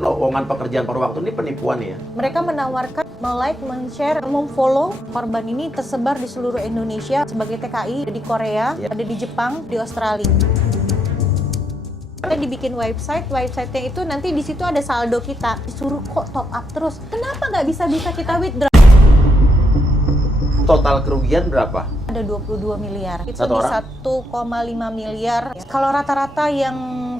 lowongan pekerjaan paruh waktu ini penipuan ya? Mereka menawarkan like, share, follow. Korban ini tersebar di seluruh Indonesia sebagai TKI, ada di Korea, ada di Jepang, di Australia. Kita dibikin website-nya itu nanti di situ ada saldo kita. Disuruh kok top up terus. Kenapa nggak bisa kita withdraw? Total kerugian berapa? Ada 22 miliar. Itu Satu di orang? 1,5 miliar. Kalau rata-rata yang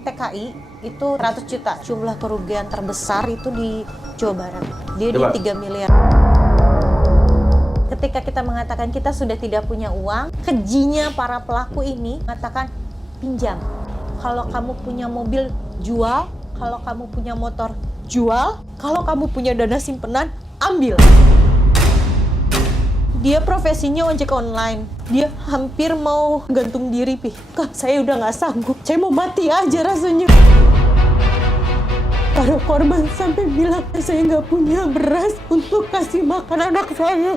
TKI itu 100 juta. Jumlah kerugian terbesar itu di Jawa Barat. Dia Coba. di 3 miliar. Ketika kita mengatakan kita sudah tidak punya uang, kejinya para pelaku ini mengatakan pinjam. Kalau kamu punya mobil, jual. Kalau kamu punya motor, jual. Kalau kamu punya dana simpenan, ambil. Dia profesinya ojek online. Dia hampir mau gantung diri, Pi. Kak, saya udah nggak sanggup. Saya mau mati aja rasanya. Para korban sampai bilang, saya nggak punya beras untuk kasih makan anak saya.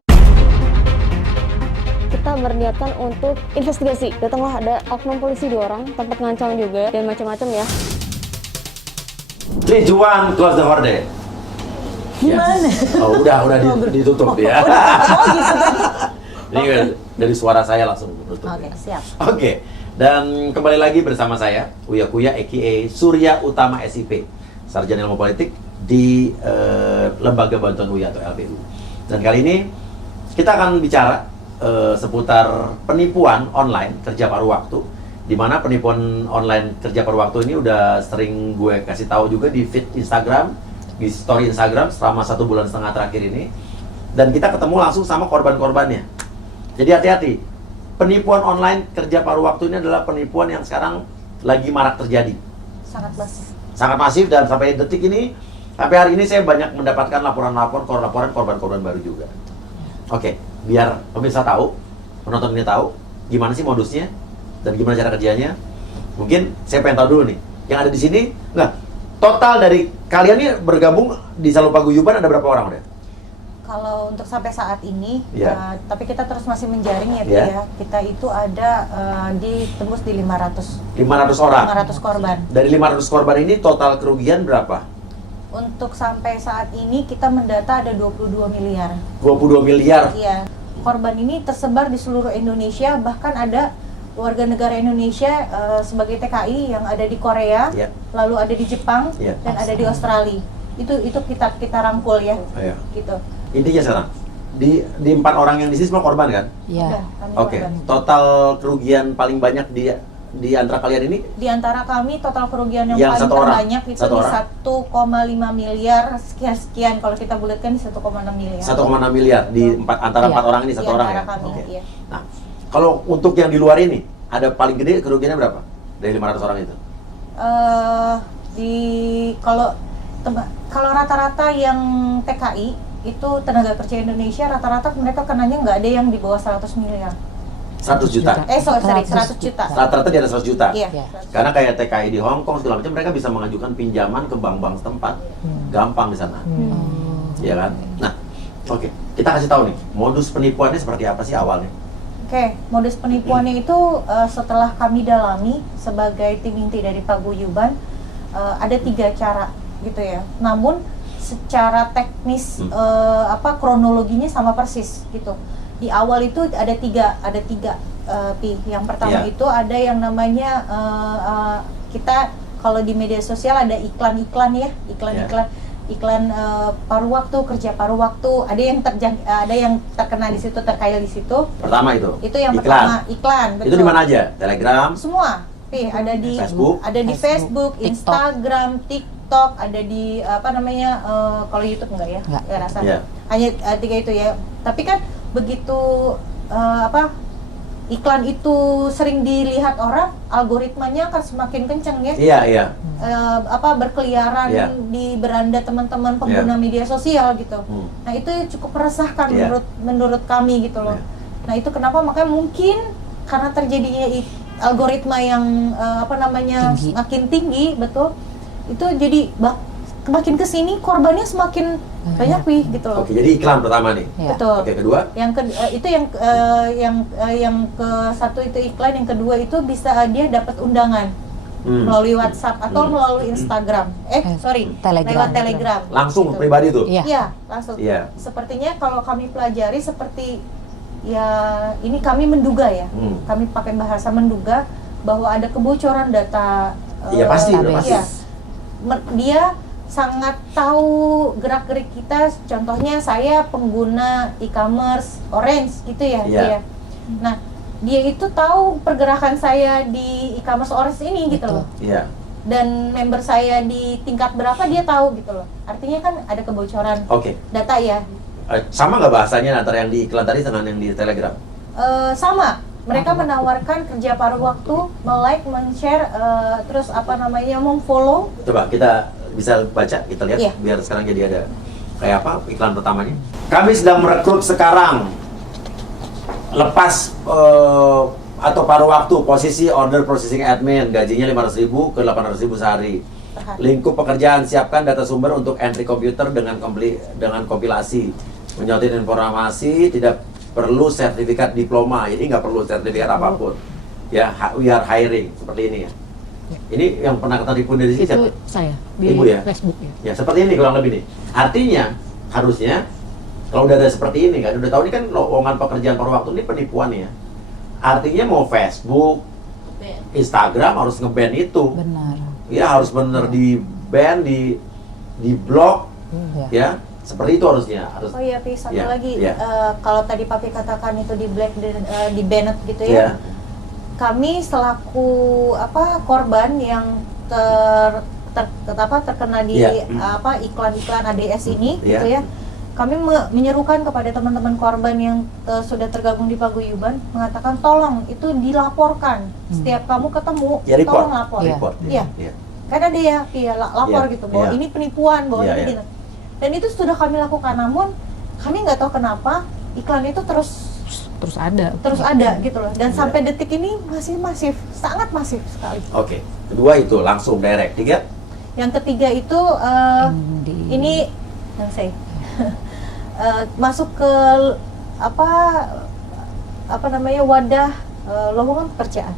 Kita berniatkan untuk investigasi. Datanglah ada oknum polisi 2 orang, tempat ngancam juga, dan macam-macam ya. 3, 2, 1, close the horde. Gimana? Oh, udah ditutup ya. Oh gitu. Ini dari suara saya langsung menutup. Oke, siap. Oke, dan kembali lagi bersama saya, Uya Kuya, a.k.a. Surya Utama SIP, Sarjana Ilmu Politik di Lembaga Bantuan Uya atau LBU. Dan kali ini kita akan bicara seputar penipuan online kerja paruh waktu, di mana penipuan online kerja paruh waktu ini udah sering gue kasih tahu juga di feed Instagram, di story Instagram selama 1,5 bulan terakhir ini, dan kita ketemu langsung sama korban-korbannya. Jadi hati-hati, penipuan online kerja paruh waktu ini adalah penipuan yang sekarang lagi marak terjadi. Sangat masif. Sangat masif, dan sampai detik ini, sampai hari ini saya banyak mendapatkan laporan korban-korban baru juga. Oke, biar pemirsa tahu, penonton ini tahu gimana sih modusnya dan gimana cara kerjanya. Mungkin saya pengen tahu dulu nih, yang ada di sini. Nah, total dari kalian ini bergabung di Salon Paguyuban ada berapa orang udah? Kalau untuk sampai saat ini, Ya. tapi kita terus masih menjaring ya, Pi, Ya. ya. Kita itu ada ditembus di 500 orang. 500 korban. Dari 500 korban ini total kerugian berapa? Untuk sampai saat ini kita mendata ada 22 miliar. 22 miliar. Iya. Korban ini tersebar di seluruh Indonesia, bahkan ada warga negara Indonesia sebagai TKI yang ada di Korea, Ya. lalu ada di Jepang, Ya. dan ada di Australia. Itu kita rangkul ya. Ayo. Gitu. Intinya sekarang di 4 orang yang di sini semua korban kan? Udah, Iya. kami Oke. korban. Total kerugian paling banyak di antara kalian ini Di antara kami total kerugian yang Yang paling satu orang? terbanyak itu Satu di orang? 1,5 miliar sekian. Kalau kita bulatkan di 1,6 miliar. 1,6 miliar di antara Iya. 4 orang ini, Di satu orang ya? antara kami, Oke. iya. Nah, kalau untuk yang di luar ini, ada paling gede kerugiannya berapa? Dari 500 orang itu? Kalau rata-rata yang TKI itu tenaga kerja Indonesia, rata-rata mereka kenanya nggak ada yang di bawah 100 miliar. 100 juta? Sorry, 100 juta. Rata-rata di atas 100 juta? Iya. Iya. 100 juta. Karena kayak TKI di Hong Kong segala macam, mereka bisa mengajukan pinjaman ke bank-bank setempat. Gampang di sana. Iya kan? Nah, oke. Kita kasih tahu nih, modus penipuannya seperti apa sih awalnya? Oke, modus penipuannya itu setelah kami dalami sebagai tim inti dari Paguyuban, ada 3 cara gitu ya. Namun secara teknis kronologinya sama persis gitu. Di awal itu ada tiga Pi. Yang pertama Iya. itu ada yang namanya kita kalau di media sosial ada iklan-iklan ya, iklan paruh waktu, kerja paruh waktu. Ada yang terkena di situ, terkail di situ. Pertama itu? Itu yang iklan. pertama, iklan. Itu di mana aja? Telegram? Semua. Pi, ada di Facebook? Facebook, TikTok. Instagram, TikTok, ada di kalau YouTube enggak ya? Enggak. Ya rasa. Iya. Hanya 3 itu ya. Tapi kan begitu iklan itu sering dilihat orang, algoritmanya akan semakin kencang ya. Iya. Berkeliaran Iya. di beranda teman-teman pengguna media sosial gitu. Nah, itu cukup meresahkan Iya. menurut kami gitu loh. Iya. Nah, itu kenapa makanya mungkin karena terjadinya algoritma yang Tinggi. makin tinggi, betul. Itu jadi makin kesini korbannya semakin banyak Pi, gitu loh. Oke, jadi iklan pertama nih. Iya. Betul. Oke, kedua? Yang ke satu itu iklan, yang kedua itu bisa dia dapat undangan. melalui WhatsApp atau melalui Instagram. Sorry, Telegram. lewat Telegram. Langsung Gitu. pribadi tuh. Iya. Iya, langsung. Iya. Sepertinya kalau kami pelajari seperti ya ini kami menduga ya. Kami pakai bahasa menduga bahwa ada kebocoran data. Iya pasti, udah database. pasti. Iya. Dia sangat tahu gerak-gerik kita. Contohnya saya pengguna e-commerce Orange gitu ya. Iya. Dia. Nah, dia itu tahu pergerakan saya di e-commerce Orange ini gitu loh. Iya. Dan member saya di tingkat berapa dia tahu gitu loh. Artinya kan ada kebocoran Oke. data ya. Sama nggak bahasanya antara yang di iklan tadi dengan yang di Telegram? Sama. Mereka menawarkan kerja paruh waktu, like, men-share, terus apa namanya, memfollow. Coba kita bisa baca, kita lihat Iya. biar sekarang jadi ada kayak apa iklan pertamanya. Kami sedang merekrut sekarang. Lepas atau paruh waktu posisi order processing admin, gajinya 500.000 ke 800.000 sehari. Per hari. Lingkup pekerjaan, siapkan data sumber untuk entry komputer dengan kompilasi. Menyortir informasi, tidak perlu sertifikat diploma, jadi nggak perlu sertifikat apapun. Ya, we are hiring, seperti ini ya. Ini yang pernah ketipu dari sini siapa? Itu saya di Ibu ya? Facebook ya. Ya, seperti ini kurang lebih nih. Artinya, harusnya kalau udah ada seperti ini kan, udah tahu ini kan lowongan pekerjaan paruh waktu ini penipuan ya. Artinya mau Facebook, Instagram harus nge-ban itu. Benar. Ya harus bener di ban, di blok, Iya. ya seperti itu harusnya. Harus. Oh iya, Pi, satu Ya, lagi. ya. Kalau tadi Papi katakan itu di black, di banned gitu Ya. ya. Kami selaku korban yang terkena di Ya. iklan-iklan ADS ini Ya. gitu ya. Kami menyerukan kepada teman-teman korban yang sudah tergabung di paguyuban, mengatakan tolong itu dilaporkan. Setiap kamu ketemu, Ya report. tolong lapor. Iya. Report. Iya. Ya. Kan ada ya, lapor Iya, gitu bahwa iya. ini penipuan, bahwa Iya, ini iya. gitu. Dan itu sudah kami lakukan, namun kami nggak tahu kenapa iklan itu Terus ada. terus ada gitu loh. Dan Iya. sampai detik ini masih masif, sangat masif sekali. Oke. Kedua itu langsung direct. Tiga. Yang ketiga itu ini yang saya masuk ke apa namanya wadah lowongan pekerjaan.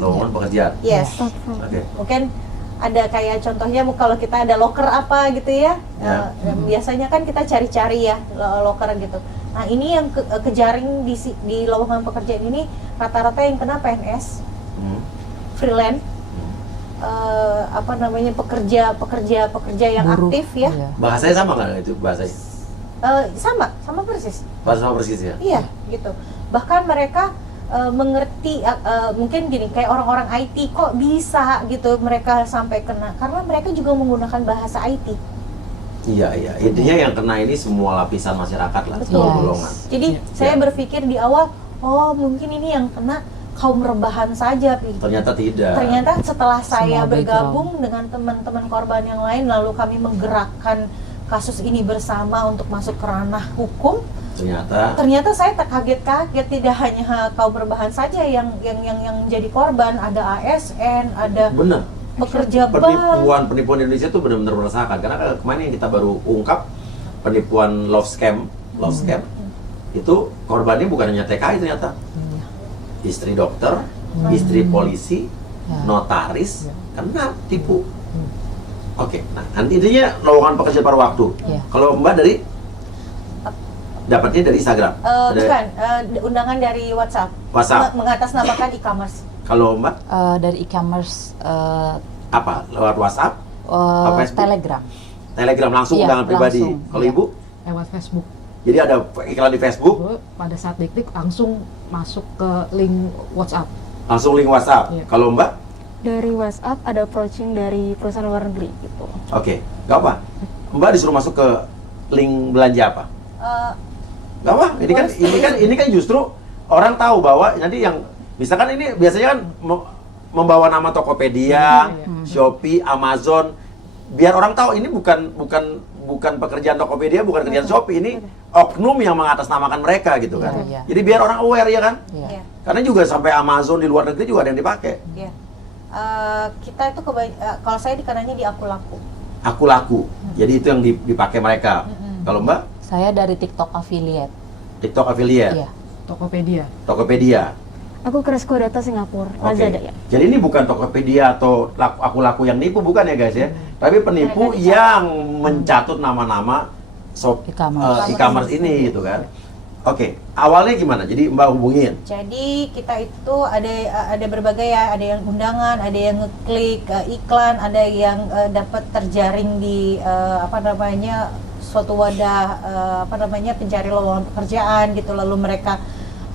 Lowongan pekerjaan. Yes. Oke. Mungkin ada kayak contohnya kalau kita ada locker apa gitu ya, Ya. biasanya kan kita cari-cari ya locker gitu. Nah ini yang kejaring di lowongan pekerjaan ini rata-rata yang kena PNS, Hmm. freelance, pekerja yang Buruh. aktif ya. Iya. Bahasanya sama nggak itu bahasanya? Sama persis. Bahasa sama persis ya. Iya, gitu. Bahkan mereka mengerti, mungkin gini, kayak orang-orang IT kok bisa gitu mereka sampai kena, karena mereka juga menggunakan bahasa IT. Iya iya. Intinya yang kena ini semua lapisan masyarakat lah, Betul. semua Yes. golongan. Jadi saya berpikir di awal, oh mungkin ini yang kena kaum rebahan saja, Pi. Ternyata tidak. Ternyata setelah saya Semua bergabung dengan teman-teman korban yang lain, lalu kami menggerakkan kasus ini bersama untuk masuk ke ranah hukum. Ternyata saya terkaget-kaget, tidak hanya kaum berbahan saja yang jadi korban, ada ASN, ada Bener. pekerja bank. Penipuan Indonesia itu benar-benar meresahkan karena kemarin yang kita baru ungkap penipuan love scam itu korbannya bukan hanya TKI ternyata, istri dokter, istri polisi, Ya. notaris, kena tipu. Oke, nah nanti intinya lowongan pekerja paruh waktu. Ya. Kalau Mbak dari dapatnya dari Instagram, Bukan, undangan dari WhatsApp. WhatsApp. Mengatasnamakan e-commerce. Kalau Mbak Dari e-commerce apa? Lewat WhatsApp, Facebook? Telegram. Telegram langsung Iya, undangan pribadi. langsung, Kalau iya. Ibu, Lewat Facebook. jadi ada iklan di Facebook, Pada saat diklik langsung masuk ke link WhatsApp. langsung link WhatsApp. Iya. Kalau Mbak, Dari WhatsApp ada approaching dari perusahaan luar negeri gitu. oke, nggak apa. Mbak disuruh masuk ke link belanja apa? Eh, Nggak apa. Ini kan justru orang tahu bahwa nanti yang misalkan ini biasanya kan membawa nama Tokopedia, Shopee, Amazon, biar orang tahu ini bukan pekerjaan Tokopedia, bukan pekerjaan Shopee, ini oknum yang mengatasnamakan mereka gitu kan. Iya. Jadi biar orang aware ya kan. Iya. Iya. Karena juga sampai Amazon di luar negeri juga ada yang dipakai. Iya. Kita itu kalau saya dikenanya di aku laku. Aku laku. Jadi itu yang dipakai mereka. Kalau Mbak, Saya dari TikTok affiliate. TikTok affiliate, Iya. Tokopedia. Tokopedia. Aku Cresco Data Singapura, Oke. Lazada ya. Jadi ini bukan Tokopedia atau aku-laku yang nipu, bukan ya guys ya. Tapi penipu Mereka yang mencatut nama-nama e-commerce ini gitu kan. Oke, awalnya gimana? Jadi Mbak hubungin. Jadi kita itu ada berbagai ya, ada yang undangan, ada yang ngeklik iklan, ada yang dapat terjaring di suatu wadah pencari lowongan pekerjaan gitu, lalu mereka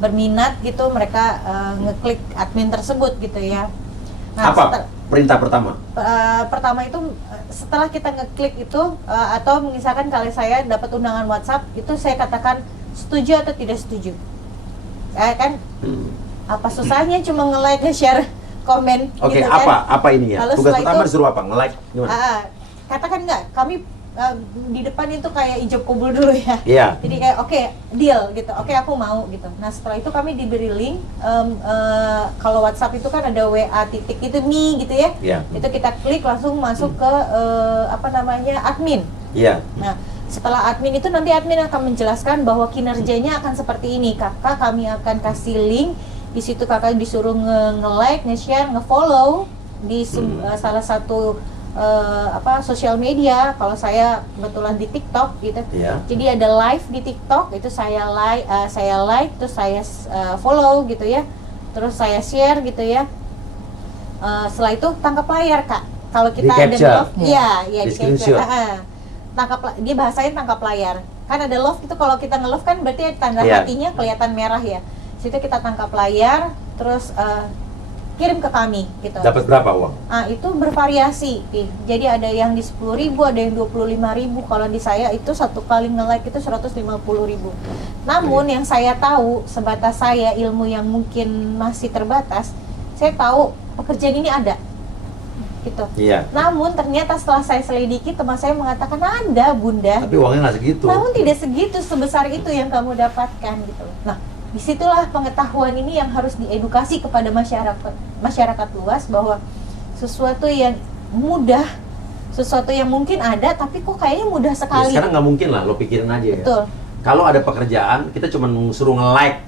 berminat gitu, mereka ngeklik admin tersebut gitu ya. Nah, Apa perintah pertama? pertama itu setelah kita ngeklik itu atau misalkan kalau saya dapat undangan WhatsApp itu saya katakan setuju atau tidak setuju. Kan apa susahnya cuma nge-like, nge-share, komen Oke, gitu kan. apa ini ya? Lalu Tugas setelah pertama itu, disuruh apa? Nge-like gimana? katakan enggak, kami di depan itu kayak ijab kabul dulu ya. Iya. Jadi kayak oke, deal gitu. Oke, aku mau gitu. Nah, setelah itu kami diberi link kalau WhatsApp itu kan ada WA titik itu me gitu ya. Iya. Itu kita klik langsung masuk ke admin. Iya. Nah, setelah admin itu nanti admin akan menjelaskan bahwa kinerjanya akan seperti ini. Kakak kami akan kasih link. Di situ kakak disuruh nge-like, nge-share, nge-follow di salah satu sosial media. Kalau saya kebetulan di TikTok gitu. Iya. Jadi ada live di TikTok, itu saya like, terus saya follow gitu ya. Terus saya share gitu ya. Setelah itu tangkap layar, Kak. Kalau kita ada Di-capture. love, iya, Di di capture. screenshot. Dia bahasanya tangkap layar. Kan ada love itu, kalau kita nge-love kan berarti tanda Iya. hatinya kelihatan merah ya. Situ kita tangkap layar, terus kirim ke kami gitu. Dapat berapa uang? Itu bervariasi, Pi. Jadi ada yang di 10.000, ada yang 25.000. Kalau di saya itu satu kali nge-like itu 150.000. Namun yang saya tahu, sebatas saya ilmu yang mungkin masih terbatas, saya tahu pekerjaan ini ada. Gitu. Iya. Namun ternyata setelah saya selidiki, teman saya mengatakan ada, Bunda. Tapi uangnya nggak segitu. Namun tidak segitu sebesar itu yang kamu dapatkan gitu. Nah, disitulah pengetahuan ini yang harus diedukasi kepada masyarakat luas bahwa sesuatu yang mudah, sesuatu yang mungkin ada, tapi kok kayaknya mudah Ya, sekali. sekarang nggak mungkin lah, lo pikirin aja ya. Betul. Kalau ada pekerjaan, kita cuma suruh nge-like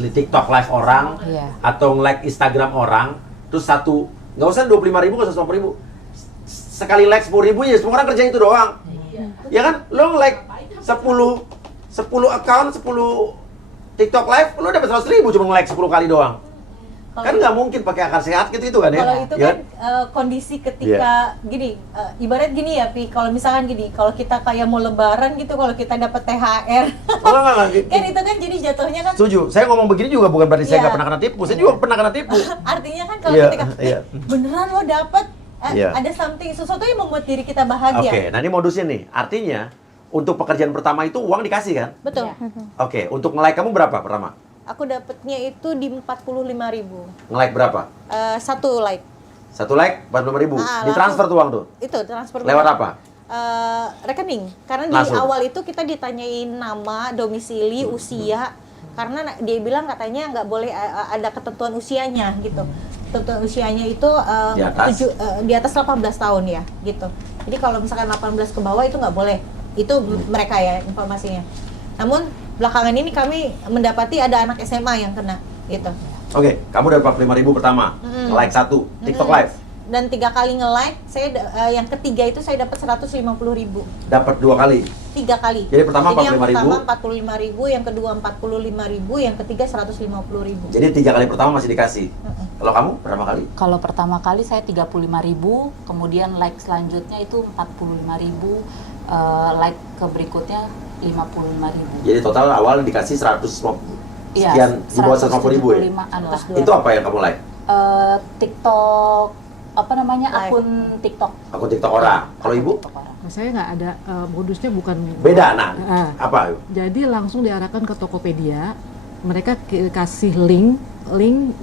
TikTok live orang, Iya. atau nge-like Instagram orang, terus nggak usah 25.000, nggak usah 100.000. Sekali like 10.000 ya, semua orang kerja itu doang. Ya kan, lo nge-like 10 account, 10 TikTok live, lo dapat 100.000 cuma nge-like 10 kali doang. Kan nggak mungkin pakai akal sehat gitu kan ya. Kalau itu Ya kan kondisi ketika gini, ibarat gini ya, Pi. Kalau misalkan gini, kalau kita kayak mau lebaran gitu, kalau kita dapat THR, Oh, enggak. kan itu kan jadi jatuhnya kan. Setuju. Saya ngomong begini juga bukan berarti saya Iya. nggak pernah kena tipu. Saya juga pernah kena tipu. Artinya kan kalau Iya, ketika iya. beneran lo dapat Iya. ada sesuatu yang membuat diri kita bahagia. Oke, nah ini modusnya nih. Artinya untuk pekerjaan pertama itu uang dikasih kan? Betul. Iya. Oke, untuk nge-like kamu berapa pertama? Aku dapatnya itu di 45.000. Nge-like berapa? Satu like. Satu like 45.000. Langsung- Ditransfer tuh uang tuh. Itu transfer Lewat tunai. apa? Rekening. Karena di Langsung. awal itu kita ditanyain nama, domisili, usia. Karena dia bilang katanya nggak boleh ada ketentuan usianya gitu. Ketentuan usianya itu Di atas? di atas 18 tahun ya gitu. Jadi kalau misalkan 18 ke bawah itu nggak boleh. Itu mereka ya informasinya. Namun belakangan ini kami mendapati ada anak SMA yang kena gitu. Oke, kamu dapat 45.000 pertama. Nge-like satu TikTok live. Dan 3 kali nge-like, yang ketiga itu saya dapat 150.000. Dapat 2 kali. 3 kali. Jadi pertama yang 45.000. pertama 45.000, yang kedua 45.000, yang ketiga 150.000. Jadi 3 kali pertama masih dikasih. Kalau kamu berapa kali? Kalau pertama kali saya 35.000, kemudian like selanjutnya itu 45.000, like ke berikutnya 55.000. Jadi total awal dikasih 150 Iya, sekian, di bawah 150.000 ya? 175-an lah. Terus Itu apa yang kamu like? TikTok, apa namanya, Live. akun TikTok. Aku TikTok orang. Kalau ibu? TikTok orang. Nah, saya nggak ada modusnya bukan Beda, nah. Ah. Apa? Jadi langsung diarahkan ke Tokopedia. Mereka kasih link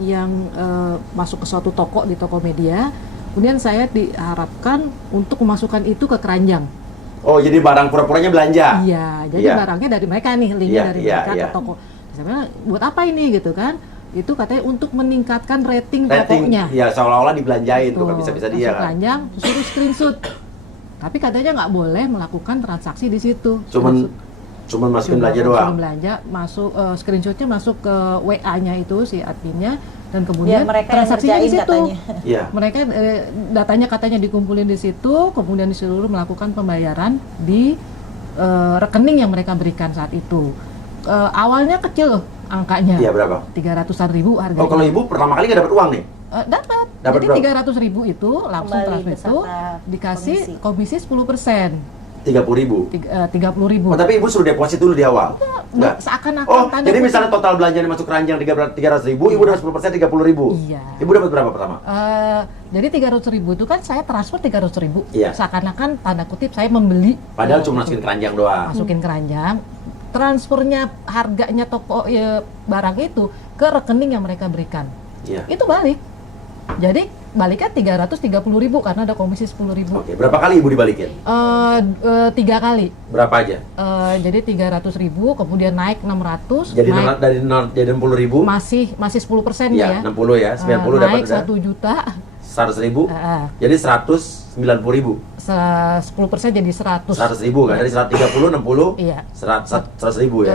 yang masuk ke suatu toko di Tokopedia. Kemudian saya diharapkan untuk memasukkan itu ke keranjang. Oh, jadi barang pura-puranya belanja? Iya, jadi Iya. barangnya dari mereka nih, linknya Iya, dari iya, mereka iya. ke toko. Misalnya, buat apa ini gitu kan? Itu katanya untuk meningkatkan rating Rating, tokonya. ya seolah-olah dibelanjain tuh, kan Tuh, bisa-bisa masuk dia kan. keranjang, suruh screenshot. Tapi katanya nggak boleh melakukan transaksi di situ. Cuman Cuma masukin Cuma belanja masukin doang. belanja, masuk screenshotnya masuk ke WA-nya itu si adminnya, dan kemudian Biar mereka yang transaksinya di ngerjain situ. katanya. Iya. Mereka datanya katanya dikumpulin di situ, kemudian disuruh melakukan pembayaran di rekening yang mereka berikan saat itu. Awalnya kecil loh angkanya, Iya, berapa? 300-an ribu harganya. Oh, kalau ibu pertama kali nggak dapat uang nih? Dapat. Dapat Jadi berapa? 300 ribu itu langsung Kembali transfer itu beserta dikasih komisi. komisi 10%, 30.000. 30 ribu. Oh, tapi ibu suruh deposit dulu di awal? Nggak? Seakan-akan Oh, tanda jadi kutip. misalnya total belanjanya masuk keranjang 300.000, ibu dapat 10% 30.000. Iya. Ibu dapat berapa pertama? Jadi 300 ribu itu kan saya transfer 300 ribu. Iya. Seakan-akan tanda kutip saya membeli. Padahal cuma masukin keranjang doang. Masukin keranjang. Transfernya harganya toko barang itu ke rekening yang mereka berikan. Iya. Itu balik. Jadi baliknya 330 ribu karena ada komisi 10 ribu. Oke, berapa kali ibu dibalikin? 3 kali. Berapa aja? Jadi 300 ribu, kemudian naik 600, Jadi naik dari 60.000? masih 10% Iya, ya. 60 ya, 90 dapat naik udah. 1 juta, 100.000. Jadi 190.000. 10% jadi 100. 100.000 kan? Dari 130, 60, Iya. 100.000 ya?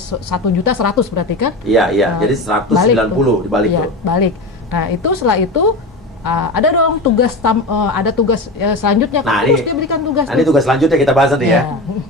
1 juta 100 berarti kan? Iya, iya. Jadi Balik 190 tuh. dibalik Iya, tuh. balik. Nah itu setelah itu ada dong tugas ada tugas selanjutnya. Nah, Terus ini- dia berikan tugas. Nah, ini tugas selanjutnya kita bahas nanti ya. Iya.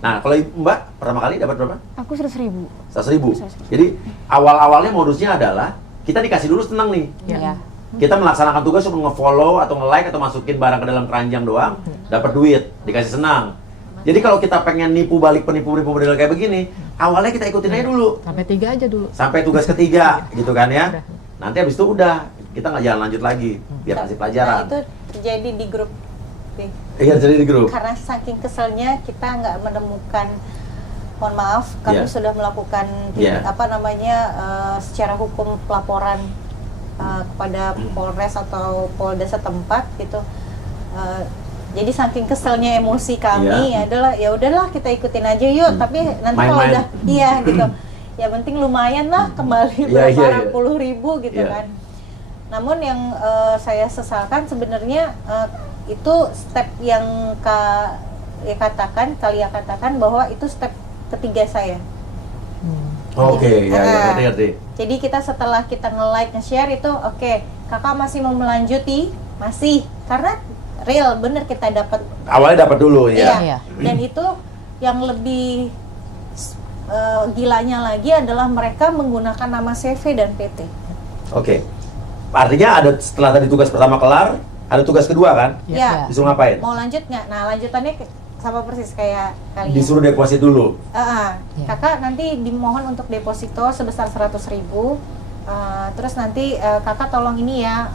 Nah, kalau Mbak pertama kali dapat berapa? Aku 100.000. 100.000. Jadi awal-awalnya modusnya adalah kita dikasih dulu senang nih. Ya. Kita melaksanakan tugas untuk nge-follow atau nge-like atau masukin barang ke dalam keranjang doang, dapat duit, dikasih senang. Jadi kalau kita pengen nipu balik penipu-penipu model kayak begini, awalnya kita ikutin aja dulu. Sampai 3 aja dulu. Sampai tugas ketiga, gitu kan ya. Nanti habis itu udah, kita nggak jalan lanjut lagi, biar kasih Nah, pelajaran. itu terjadi di grup. Nih. Iya, jadi di grup. Karena saking keselnya kita nggak menemukan, mohon maaf, kami Iya. sudah melakukan Iya. secara hukum pelaporan kepada Polres atau Polda setempat gitu. Jadi saking keselnya emosi kami Iya. adalah ya udahlah kita ikutin aja yuk, tapi nanti kalau Main-main. udah iya gitu. Ya penting lumayan lah kembali Iya, berapa iya, iya. puluh ribu gitu Iya. kan. Namun yang saya sesalkan sebenarnya itu step yang kalian katakan bahwa itu step ketiga saya. Oke, ya, ya, Ah. ngerti. Jadi kita setelah kita nge-like, nge-share itu oke, kakak masih mau melanjuti, masih karena real bener kita dapat. Awalnya dapat dulu ya. Iya. Dan itu yang lebih gilanya lagi adalah mereka menggunakan nama CV dan PT. Oke. Artinya ada setelah tadi tugas pertama kelar, ada tugas kedua kan? Ya, Disuruh ngapain? mau lanjut nggak? Nah lanjutannya sama persis kayak kalian. Disuruh deposit dulu. Kakak nanti dimohon untuk deposito sebesar 100.000. Terus nanti kakak tolong ini ya,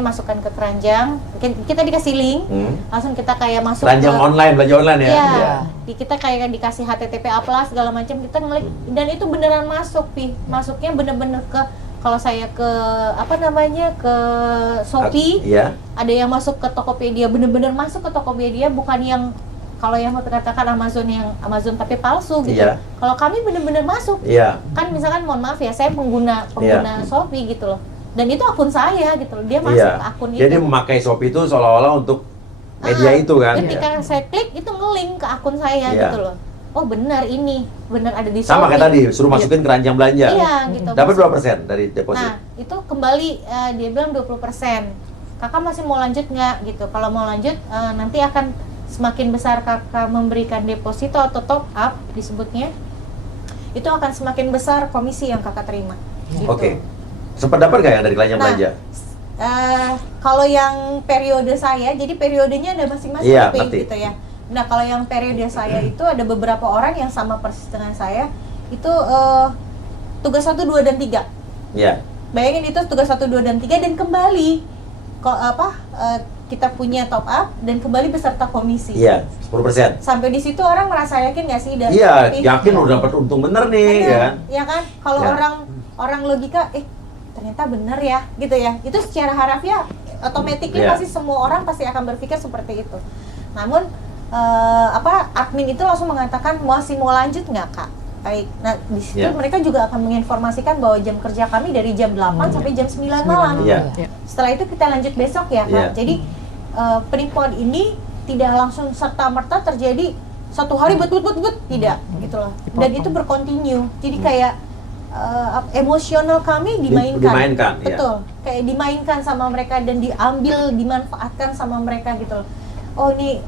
masukkan ke keranjang. Kita dikasih link, langsung kita kayak masuk Keranjang ke online, belanja online ya? Iya. Iya. Kita kayak dikasih HTTP apa segala macam, kita ngelik dan itu beneran masuk, Masuknya bener-bener ke, kalau saya ke ke Shopee, Iya. ada yang masuk ke Tokopedia, bener-bener masuk ke Tokopedia, bukan yang kalau yang mau katakan Amazon tapi palsu gitu. Iya. Kalau kami bener-bener masuk, Iya. kan misalkan mohon maaf ya, saya pengguna Shopee gitu loh, dan itu akun saya gitu loh, dia masuk Iya. ke akun Jadi itu. memakai Shopee itu seolah-olah untuk media itu kan? Ketika saya klik itu nge-link ke akun saya Iya. gitu loh. Oh benar ini, benar ada di Sama kayak tadi, suruh masukin keranjang belanja. Iya gitu. Dapat berapa persen dari deposit? Nah itu kembali dia bilang 20%. Kakak masih mau lanjut nggak gitu? Kalau mau lanjut nanti akan semakin besar kakak memberikan deposito atau top up disebutnya, itu akan semakin besar komisi yang kakak terima. Gitu. Oke. Sempat dapat nggak yang dari keranjang Nah, belanja? Kalau yang periode saya, jadi periodenya ada masing-masing Iya, P, ngerti. gitu ya. Nah kalau yang periode saya itu ada beberapa orang yang sama persis dengan saya, itu tugas 1, 2, dan 3. Iya. Bayangin itu tugas 1, 2, dan 3 dan kembali kita punya top up dan kembali beserta komisi. Iya, 10%. Sampai di situ orang merasa yakin nggak sih? Iya, Tapi- yakin udah dapat untung bener nih, Bener, kan? ya kan? Kalau Ya. orang logika, ternyata bener ya, gitu ya. Itu secara harafiah, otomatis Ya. pasti semua orang pasti akan berpikir seperti itu. Namun admin itu langsung mengatakan masih mau lanjut nggak kak? Baik. Nah di situ Ya. mereka juga akan menginformasikan bahwa jam kerja kami dari jam 8 sampai jam 9 malam. Iya. Setelah itu kita lanjut besok ya kak. Iya. Jadi penipuan ini tidak langsung serta merta terjadi satu hari bet tidak gitu loh. Dan itu berkontinu. Jadi kayak emosional kami dimainkan. Iya. Betul. Kayak dimainkan sama mereka dan diambil, dimanfaatkan sama mereka gitu loh. Ini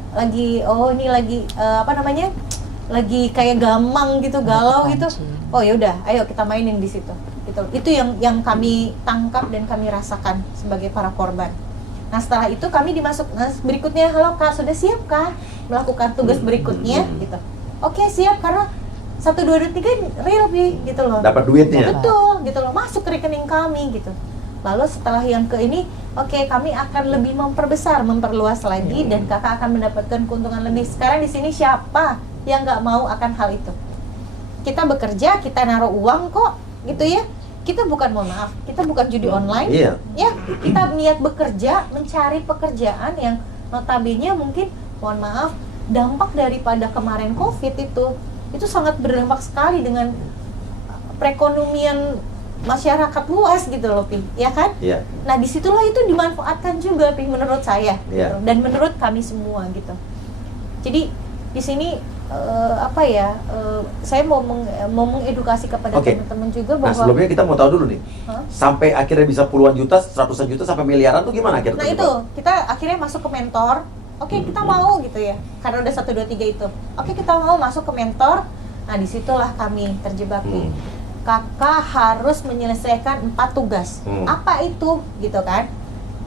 lagi apa namanya? Lagi kayak gamang gitu, galau gitu. Oh ya udah, ayo kita mainin di situ. Gitu. Itu yang kami tangkap dan kami rasakan sebagai para korban. Nah setelah itu kami berikutnya, halo Kak, sudah siap Kak melakukan tugas berikutnya gitu. Oke, siap, karena 1, 2, 3 real gitu loh. Dapat duitnya. Betul, gitu loh, masuk ke rekening kami gitu. Lalu setelah yang ke ini, oke, kami akan lebih memperluas lagi dan kakak akan mendapatkan keuntungan lebih. Sekarang di sini siapa yang nggak mau akan hal itu? Kita bekerja, kita naruh uang kok, gitu ya. Kita bukan, mohon maaf, kita bukan judi online. Iya. Ya, kita niat bekerja, mencari pekerjaan yang notabene mungkin, mohon maaf, dampak daripada kemarin COVID itu sangat berdampak sekali dengan perekonomian masyarakat luas gitu loh, Pi, ya kan? Iya. Nah, disitulah itu dimanfaatkan juga, Pi, menurut saya, Iya. gitu. Dan menurut kami semua gitu. Jadi di sini saya mau mengedukasi kepada Oke. teman-teman juga Nah, bahwa sebelumnya kita mau tahu dulu nih. Hah? Sampai akhirnya bisa puluhan juta, ratusan juta sampai miliaran tuh gimana akhirnya? Nah itu, kita akhirnya masuk ke mentor. Oke, kita mau gitu ya. Karena udah 1, 2, 3 itu. Oke, kita mau masuk ke mentor. Nah, disitulah kami terjebak nih. Kakak harus menyelesaikan 4 tugas. Apa itu? Gitu kan?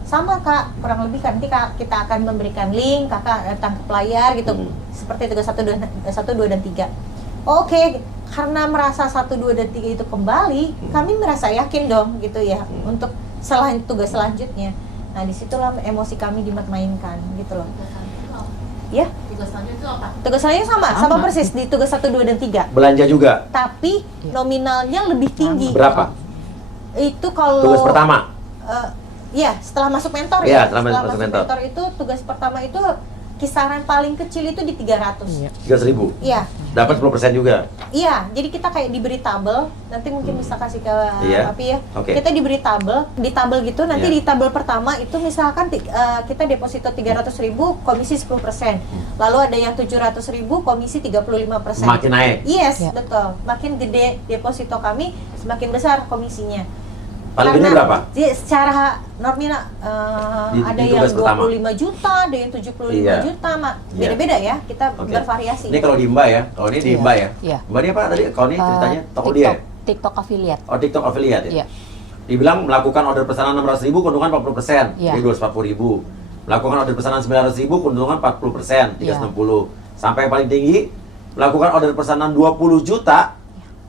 Sama Kak, kurang lebih kan nanti kita akan memberikan link, Kakak datang ke layar gitu. Seperti tugas 1, 2, dan 3. Oke, karena merasa 1, 2, dan 3 itu kembali, kami merasa yakin dong gitu ya untuk tugas selanjutnya. Nah, disitulah emosi kami dimainkan gitu loh. Ya, Tugas selanjutnya itu apa? tugas selanjutnya sama persis di tugas 1, 2, dan 3. Belanja juga. Tapi nominalnya lebih tinggi. Berapa? Itu kalau Tugas pertama. Iya, setelah masuk mentor Iya, ya. setelah masuk masuk mentor. mentor itu tugas pertama itu kisaran paling kecil itu di 300. Iya. 300.000. Iya. Dapat 10% juga. Iya, jadi kita kayak diberi tabel, nanti mungkin bisa kasih ke Iya. Api ya. Oke. Kita diberi tabel, di tabel gitu nanti Iya. di tabel pertama itu misalkan kita deposito 300.000, komisi 10%. Lalu ada yang 700.000, komisi 35%. Makin naik. Yes, Ya. betul. Makin gede deposito kami, semakin besar komisinya. Paling gede berapa? Secara nominal Di ada tugas yang pertama. 25 juta, ada yang 75 Iya. juta, Iya. beda-beda ya. Kita Oke. bervariasi. Ini kalau di Mbak ya, kalau ini di Iya. Mbak ya. Iya. Mbak ini apa tadi? Kalau ini ceritanya toko dia. TikTok affiliate. Oh, TikTok affiliate ya. Iya. Dibilang melakukan order pesanan 600.000 keuntungan 40%, Iya. jadi 240.000. Melakukan order pesanan 900.000 keuntungan 40%, 360. Sampai yang paling tinggi melakukan order pesanan 20 juta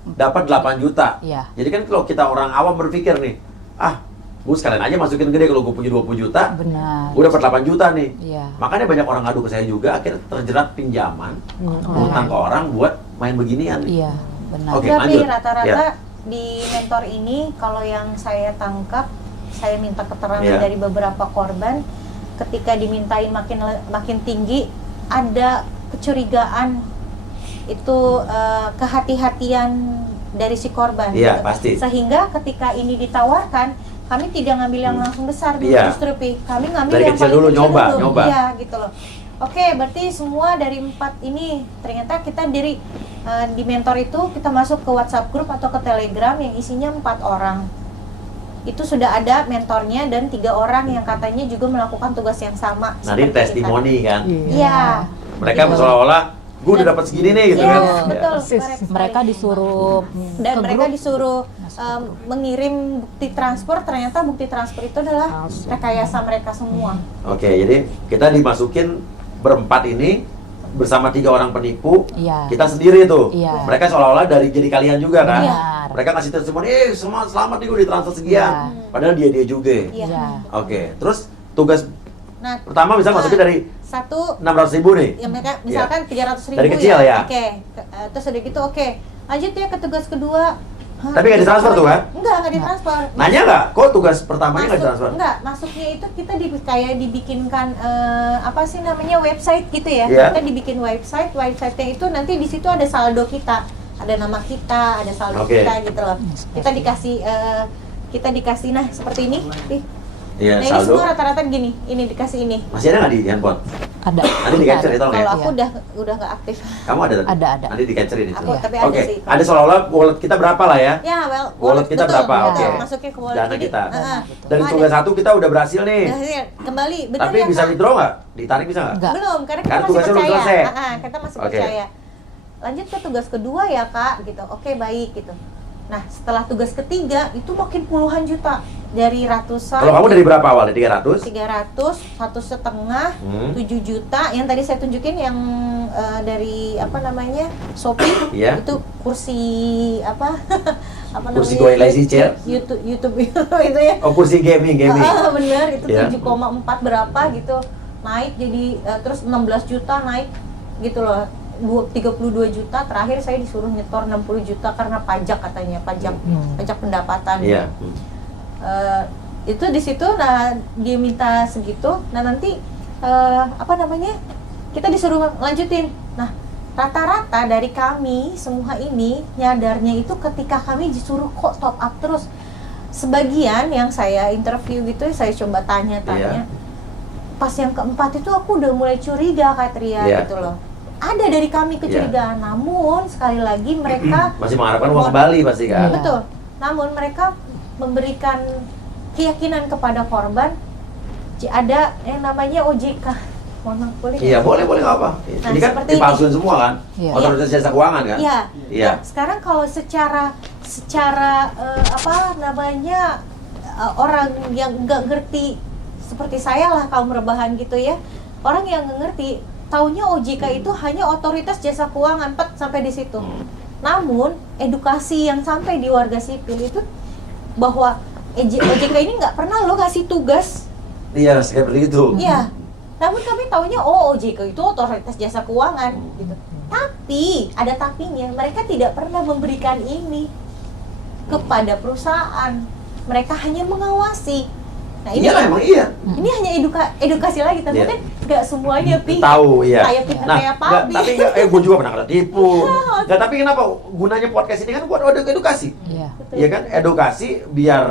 dapat 8 juta. Iya. Jadi kan kalau kita orang awam berpikir nih, gue sekalian aja masukin gede kalau gue punya 20 juta, Benar. gue dapat 8 juta nih. Iya. Makanya banyak orang ngadu ke saya juga, akhirnya terjerat pinjaman, utang ke orang buat main beginian. Iya, benar. Oke, Tapi lanjut. rata-rata Ya. di mentor ini kalau yang saya tangkap, saya minta keterangan Ya. dari beberapa korban, ketika dimintain makin tinggi, ada kecurigaan itu kehati-hatian dari si korban. Iya, gitu. pasti. Sehingga ketika ini ditawarkan, kami tidak ngambil yang langsung besar dulu, Iya. justru Pi. Kami ngambil Dari yang kecil paling dulu, kecil nyoba, dulu. nyoba. Iya, gitu loh. Oke, berarti semua dari 4 ini ternyata kita di mentor itu kita masuk ke WhatsApp group atau ke Telegram yang isinya 4 orang. Itu sudah ada mentornya dan 3 orang yang katanya juga melakukan tugas yang sama. Nah, ini seperti kita. testimoni kan. Iya. Mereka Gitu. seolah-olah gue udah dapat segini nih gitu Iya, kan. betul. Persis. correct sekali. Mereka disuruh Dan ke mereka grup. disuruh mengirim bukti transfer, ternyata bukti transfer itu adalah Palsu. rekayasa mereka semua. Oke, jadi kita dimasukin berempat ini bersama 3 orang penipu. Iya. Kita sendiri tuh. Iya. Mereka seolah-olah dari jadi kalian juga kan. Iya. Mereka ngasih testimoni, semua selamat nih gue ditransfer sekian. Iya. Padahal dia juga. Iya. Iya. Oke, terus tugas Nah, pertama bisa masukin dari 600.000 nih. ya mereka misalkan 300.000 Dari kecil ya? Oke. Terus udah gitu oke. Lanjut ya ke tugas kedua. Hah, Tapi nggak ditransfer tuh kan? Nggak ditransfer. Nanya nggak? Kok tugas pertamanya nggak ditransfer? Enggak, masuknya itu kita kayak dibikinkan apa sih namanya website gitu ya. Iya. Kita dibikin website-nya itu nanti di situ ada saldo kita, ada nama kita, ada saldo Oke. kita gitu loh. Kita dikasih nah seperti ini. Ih, Iya, Nah ini saldo. semua rata-rata gini, ini dikasih ini. Masih ada nggak di handphone? Ada. Nanti di capture ya, tolong ya. Kalau aku udah nggak aktif. Kamu ada? tadi? Ada. Nanti di capture itu. Aku Iya. tapi ada Oke, sih. ada seolah-olah wallet kita berapa lah ya? Ya, well, Wallet kita betul, berapa? betul. Oke. Masukin ke wallet. Dana Jadi, kita. Gitu. Dari Oh, tugas ada. 1 kita udah berhasil nih. Berhasil. Kembali, benar Tapi ya, bisa Kak? withdraw nggak? Ditarik bisa nggak? Enggak. Belum, karena kita Karena masih tugasnya belum percaya. selesai. Kita masih Oke. percaya. Lanjut ke tugas kedua ya kak, gitu. Oke baik gitu. Nah setelah tugas ketiga itu makin puluhan juta dari ratusan. Kalau kamu dari berapa awalnya? 300? 300, 1,5, Hmm. 7 juta. Yang tadi saya tunjukin yang dari apa namanya Shopee Iya. itu kursi apa? apa Kursi namanya? Go Lazy Chair? YouTube itu ya. Oh, kursi gaming. Bener itu Iya. 7,4 berapa gitu naik jadi terus 16 juta naik gitu loh 32 juta terakhir saya disuruh nyetor 60 juta karena pajak katanya pajak pendapatan. Iya. Itu di situ nah dia minta segitu nah nanti apa namanya kita disuruh lanjutin. Nah rata-rata dari kami semua ini nyadarnya itu ketika kami disuruh kok top up terus. Sebagian yang saya interview gitu saya coba tanya-tanya. Pas yang keempat itu aku udah mulai curiga Kak Tria Iya. gitu loh. Ada dari kami kecurigaan, namun sekali lagi mereka Masih mengharapkan uang kembali pasti kan? betul. Namun mereka memberikan keyakinan kepada korban. Ada yang namanya OJK. Mohon maaf, boleh? Iya, boleh nggak apa. Nah, Ini kan seperti dipalsuin semua kan? Iya. Otoritas Jasa Keuangan kan? Iya. Iya. Nah, sekarang kalau secara apa namanya orang yang nggak ngerti seperti saya lah kaum rebahan gitu ya. Orang yang nggak ngerti taunya OJK itu hanya otoritas jasa keuangan sampai di situ. Namun edukasi yang sampai di warga sipil itu bahwa OJK ini nggak pernah lo ngasih tugas. Iya, seperti itu. Iya. Namun kami taunya OJK itu otoritas jasa keuangan gitu. Tapi ada tapinya, mereka tidak pernah memberikan ini kepada perusahaan. Mereka hanya mengawasi. Nah, ini Iya, emang iya. ini hanya edukasi lagi, tapi Iya. kan nggak semuanya Tahu, iya. kayak pinter Nah, kayak nggak, Pabi. tapi gue juga pernah kena tipu. Nggak, tapi kenapa gunanya podcast ini kan buat edukasi? Iya. Iya kan, edukasi biar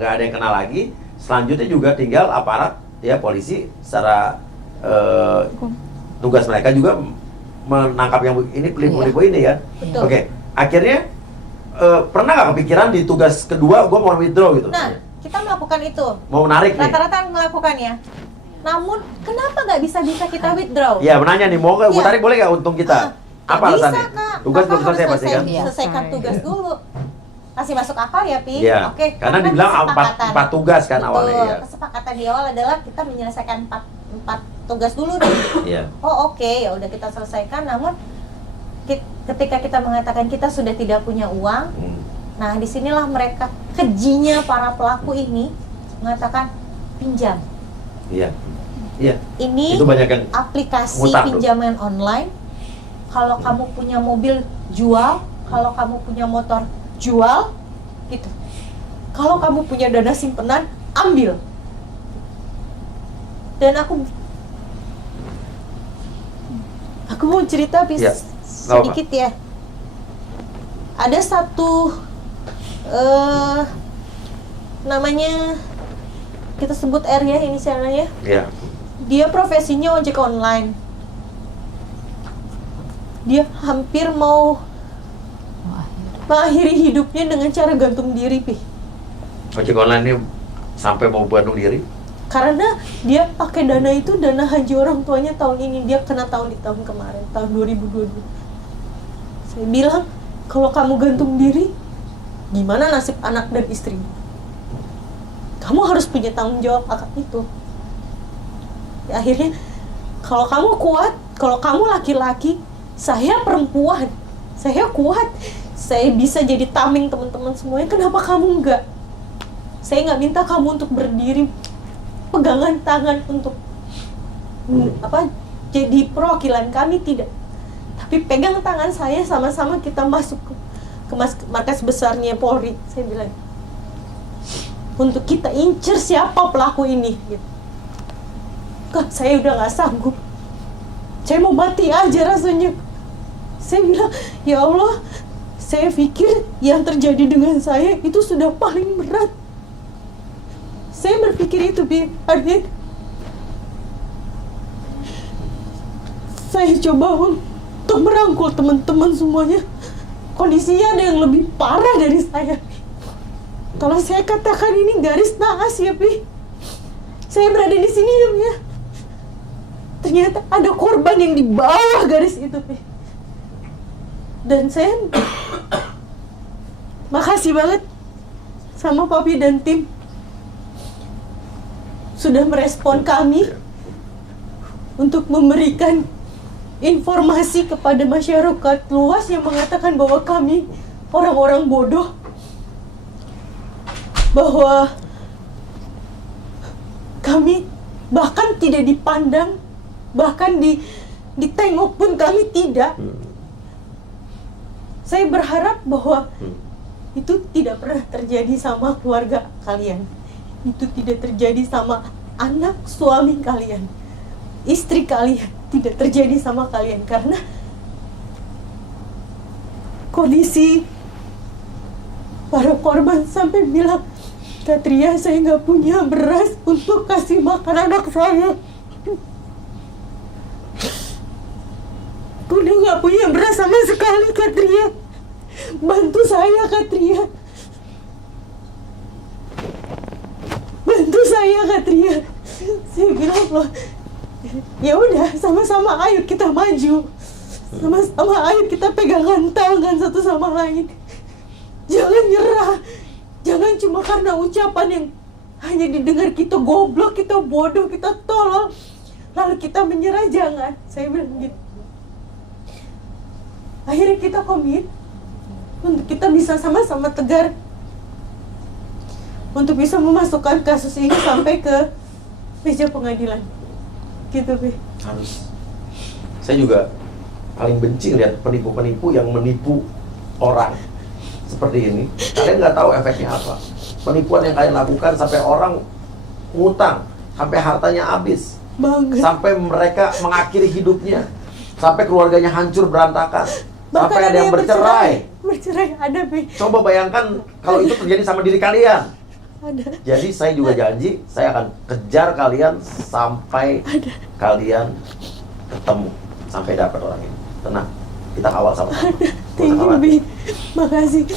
nggak ada yang kena lagi. Selanjutnya juga tinggal aparat ya polisi secara tugas mereka juga menangkap yang ini penipu ini kan. Betul. Oke, akhirnya pernah nggak kepikiran di tugas kedua gue mau withdraw gitu? Nah, kita melakukan itu. Mau menarik nih? Rata-rata melakukannya. Namun, kenapa nggak bisa kita withdraw? Iya, menanya nih, mau nggak gue Iya. tarik boleh nggak untung kita? Apa Nggak bisa, alasannya? Kak. Tugas Kakak belum selesai harus pasti kan? Iya. Selesaikan tugas dulu. Masih masuk akal ya, Pi? Iya. Oke. Karena dibilang kesepakatan. empat tugas kan Betul. awalnya. Iya. Kesepakatan di awal adalah kita menyelesaikan empat tugas dulu nih. Iya. Oh oke, ya udah kita selesaikan. Namun ketika kita mengatakan kita sudah tidak punya uang, nah disinilah mereka kejinya para pelaku ini mengatakan pinjam. Iya. Iya. Ini Itu banyak yang aplikasi ngutang tuh. pinjaman online. Kalau kamu punya mobil jual, kalau kamu punya motor jual, gitu. Kalau kamu punya dana simpenan, ambil. Dan aku mau cerita Ya, sedikit ya. Ada satu namanya kita sebut R ya inisialnya. Iya. Dia profesinya ojek online. Dia hampir mau mengakhiri hidupnya dengan cara gantung diri, Pi. Ojek online ini sampai mau gantung diri? Karena dia pakai dana itu dana haji orang tuanya tahun ini, dia kena tahun kemarin, tahun 2022. Saya bilang, kalau kamu gantung diri, gimana nasib anak dan istri? Kamu harus punya tanggung jawab akan itu. Ya, akhirnya, kalau kamu kuat, kalau kamu laki-laki, saya perempuan, saya kuat, saya bisa jadi tameng teman-teman semuanya. Kenapa kamu enggak? Saya nggak minta kamu untuk berdiri pegangan tangan untuk jadi perwakilan kami, tidak, tapi pegang tangan saya sama-sama kita masuk ke markas besarnya Polri. Saya bilang untuk kita incer siapa pelaku ini gitu. Kak, saya udah nggak sanggup, saya mau mati aja rasanya. Saya bilang, ya Allah, saya pikir yang terjadi dengan saya itu sudah paling berat. Saya berpikir itu, Bi. Artinya saya coba untuk merangkul teman-teman semuanya. Kondisinya ada yang lebih parah dari saya. Kalau saya katakan ini garis naas ya, Pi. Saya berada di sini ya. Ternyata ada korban yang di bawah garis itu, Pi. Dan saya makasih banget sama Papi dan tim sudah merespon kami untuk memberikan informasi kepada masyarakat luas yang mengatakan bahwa kami orang-orang bodoh, bahwa kami bahkan tidak dipandang, bahkan ditengok pun kami tidak. Saya berharap bahwa itu tidak pernah terjadi sama keluarga kalian. Itu tidak terjadi sama anak suami kalian, istri kalian. Tidak terjadi sama kalian karena kondisi para korban sampai bilang, Kak Tria, saya nggak punya beras untuk kasih makan anak saya. Udah nggak punya beras sama sekali, Kak Tria. Bantu saya, Kak Tria. Bantu saya, Kak Tria. Saya bilang, loh, ya udah, sama-sama ayo kita maju, sama-sama ayo kita pegangan tangan satu sama lain. Jangan nyerah, jangan cuma karena ucapan yang hanya didengar kita goblok, kita bodoh, kita tolol, lalu kita menyerah. Jangan, saya bilang gitu. Akhirnya kita komit untuk kita bisa sama-sama tegar, untuk bisa memasukkan kasus ini sampai ke meja pengadilan. Gitu, Bi. Harus. Saya juga paling benci lihat penipu-penipu yang menipu orang seperti ini. Kalian nggak tahu efeknya apa. Penipuan yang kalian lakukan sampai orang ngutang, sampai hartanya habis, sampai mereka mengakhiri hidupnya, sampai keluarganya hancur berantakan, Bahkan sampai ada yang bercerai. Bercerai ada, Bi. Coba bayangkan kalau itu terjadi sama diri kalian. Ada. Jadi saya juga janji, saya akan kejar kalian sampai kalian ketemu, sampai dapat orang ini. Tenang, kita kawal sama-sama. Thank you, Bi. Makasih.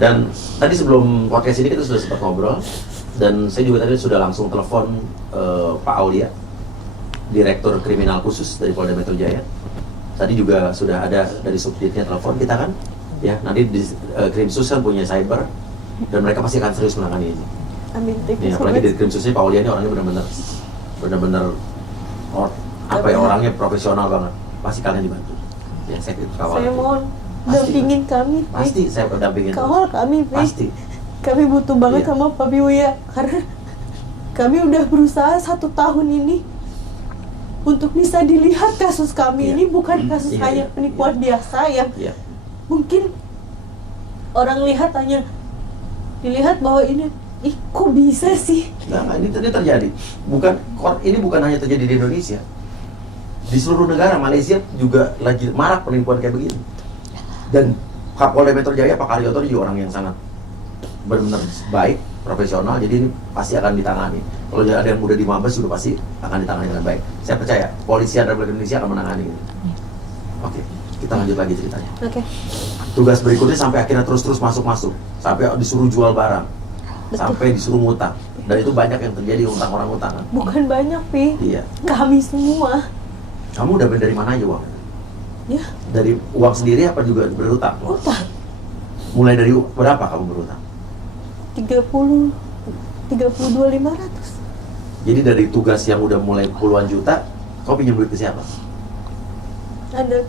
Dan tadi sebelum podcast ini kita sudah sempat ngobrol, dan saya juga tadi sudah langsung telepon Pak Aulia, Direktur Kriminal Khusus dari Polda Metro Jaya. Tadi juga sudah ada dari subditnya telepon kita kan, ya nanti di Krimsus kan punya cyber, dan mereka pasti akan serius menangani ini. Amin. Thank you Ya, so apalagi much. di Krimsusnya Pak Aulia ini orangnya benar-benar apa ya, orangnya profesional banget. Pasti kalian dibantu. Ya saya kawal. Saya mohon Pasti. dampingin kami, Bi. Pasti saya dampingin. Kawal kami, Bi. Pasti. Kami butuh banget Iya. sama Papi Uya karena kami udah berusaha 1 tahun ini untuk bisa dilihat kasus kami Iya. ini bukan kasus Iya, hanya iya, penipuan iya. biasa yang Iya. mungkin orang lihat hanya dilihat bahwa ini, ih kok bisa sih? Nah, ini terjadi. Ini bukan hanya terjadi di Indonesia. Di seluruh negara, Malaysia juga lagi marak penipuan kayak begini. Dan Kapolda Metro Jaya, Pak Karyoto juga orang yang sangat benar-benar baik, profesional, jadi ini pasti akan ditangani. Kalau ada yang mudah di Mabes, sudah pasti akan ditangani dengan baik. Saya percaya, Polisian Republik Indonesia akan menangani ini. Oke, kita lanjut lagi ceritanya. Oke. Tugas berikutnya sampai akhirnya terus masuk, sampai disuruh jual barang, sampai disuruh ngutang. Dan itu banyak yang terjadi, utang orang utangan. Bukan banyak, Pi. Iya. Kami semua. Kamu udah dari mana aja uang? Ya, Dari uang sendiri apa juga berutang? utang. Mulai dari berapa kamu berutang? 32.500. Jadi dari tugas yang udah mulai puluhan juta, kau pinjam duit ke siapa? Ada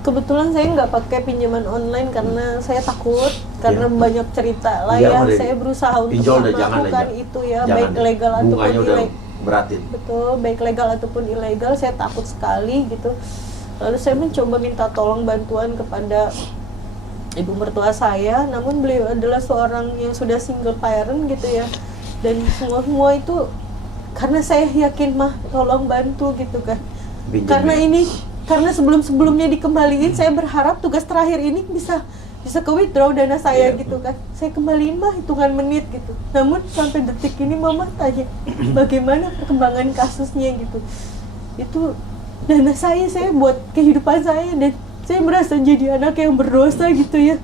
kebetulan saya nggak pakai pinjaman online karena saya takut, karena Iya. banyak cerita lah Iya, ya. udah Saya berusaha untuk pinjol udah jangan melakukan aja. itu ya, Jangan baik deh. legal ataupun Bunganya udah ilegal. beratin. Betul, baik legal ataupun ilegal, saya takut sekali gitu. Lalu saya mencoba minta tolong bantuan kepada ibu mertua saya, namun beliau adalah seorang yang sudah single parent gitu ya. Dan semua itu karena saya yakin mah tolong bantu gitu kan. Pinjam Karena ya. ini, karena sebelum-sebelumnya dikembaliin, saya berharap tugas terakhir ini bisa bisa ke withdraw dana saya Iya. gitu kan. Saya kembaliin mah hitungan menit gitu. Namun sampai detik ini mama tanya bagaimana perkembangan kasusnya gitu. Itu dana saya buat kehidupan saya, dan saya merasa jadi anak yang berdosa gitu ya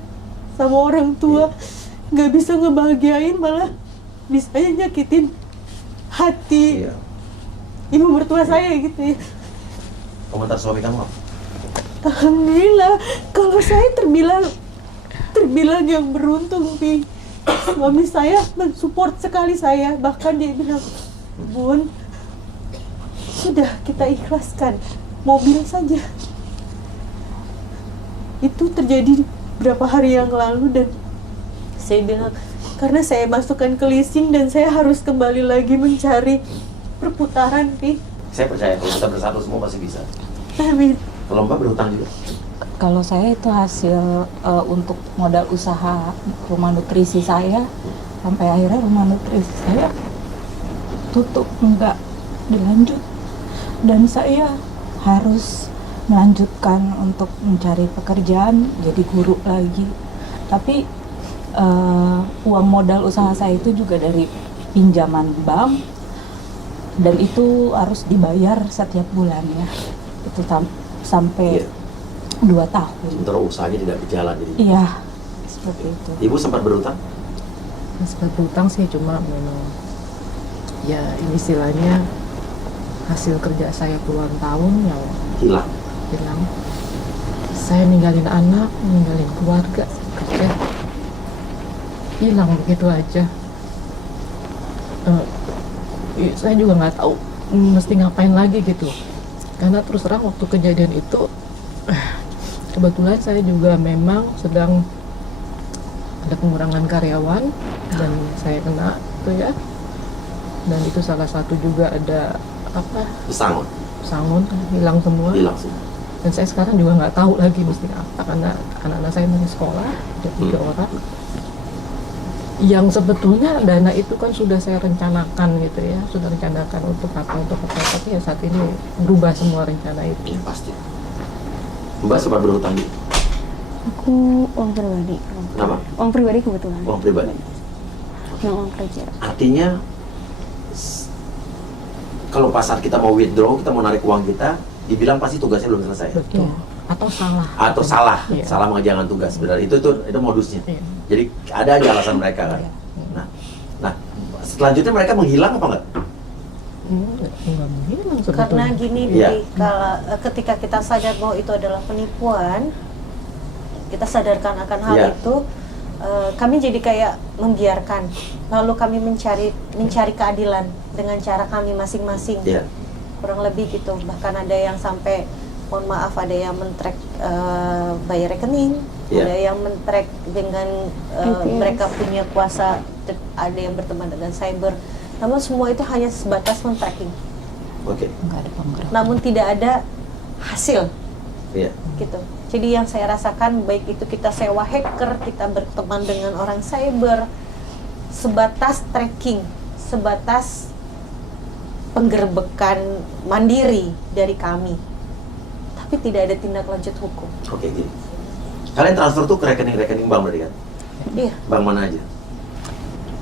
sama orang tua. Nggak bisa ngebahagiain, malah bisa nyakitin hati Iya. ibu mertua saya gitu ya. Komentar suami kamu apa? Alhamdulillah, kalau saya terbilang yang beruntung, Pi. Suami saya mensupport sekali saya, bahkan dia bilang, Bun, sudah kita ikhlaskan mobil saja. Itu terjadi berapa hari yang lalu, dan saya bilang, karena saya masukkan ke leasing dan saya harus kembali lagi mencari perputaran, Pi. Saya percaya kalau kita bersatu semua pasti bisa. Amin. Kalau Mbak berhutang juga? Kalau saya itu hasil untuk modal usaha rumah nutrisi saya, sampai akhirnya rumah nutrisi saya tutup, nggak dilanjut, dan saya harus melanjutkan untuk mencari pekerjaan jadi guru lagi. Tapi uang modal usaha saya itu juga dari pinjaman bank, dan itu harus dibayar setiap bulannya. Itu sampai Iya. 2 tahun. Sementara usahanya tidak berjalan jadi. Iya, seperti itu. Ibu sempat berhutang? Sempat berhutang sih, cuma memang ya ini istilahnya hasil kerja saya puluhan tahun yang Hilang. hilang. Saya ninggalin anak, ninggalin keluarga, kerja, hilang begitu aja. Saya juga nggak tahu mesti ngapain lagi gitu, karena terus terang waktu kejadian itu kebetulan saya juga memang sedang ada pengurangan karyawan dan saya kena itu ya, dan itu salah satu juga ada apa, Pesangon. sangon hilang semua. Hilang sih. Dan saya sekarang juga nggak tahu lagi mesti apa, karena anak-anak saya masih sekolah, ada 3 orang. Yang sebetulnya dana itu kan sudah saya rencanakan gitu ya, sudah rencanakan untuk apa, tapi ya saat ini berubah semua rencana itu. Iya pasti. Mbak sempat berhutang juga? Aku uang pribadi. Kenapa? Uang pribadi kebetulan. Uang pribadi. Yang uang kerja. Artinya kalau pas saat kita mau withdraw, kita mau narik uang kita, dibilang pasti tugasnya belum selesai. Betul. Atau salah. Atau salah, Iya. salah mengerjakan tugas. Benar, itu modusnya. Iya. Jadi ada aja alasan mereka kan. Nah, selanjutnya mereka menghilang apa enggak? Enggak menghilang sebetulnya. Karena gini, Iya. kalau ketika kita sadar bahwa itu adalah penipuan, kita sadarkan akan hal Iya. itu, kami jadi kayak membiarkan. Lalu kami mencari keadilan dengan cara kami masing-masing. Iya. Kurang lebih gitu. Bahkan ada yang sampai, mohon maaf, ada yang men-track bayar rekening, Iya. ada yang men-track dengan GPS. mereka punya kuasa, ada yang berteman dengan cyber. Namun semua itu hanya sebatas men-tracking. Oke. Nggak ada penggerak. Namun tidak ada hasil Iya. gitu. Jadi yang saya rasakan, baik itu kita sewa hacker, kita berteman dengan orang cyber, sebatas tracking, sebatas penggerbekan mandiri dari kami, tapi tidak ada tindak lanjut hukum. Oke, gini. Kalian transfer tuh ke rekening-rekening bank berarti kan? Iya, Bank mana aja?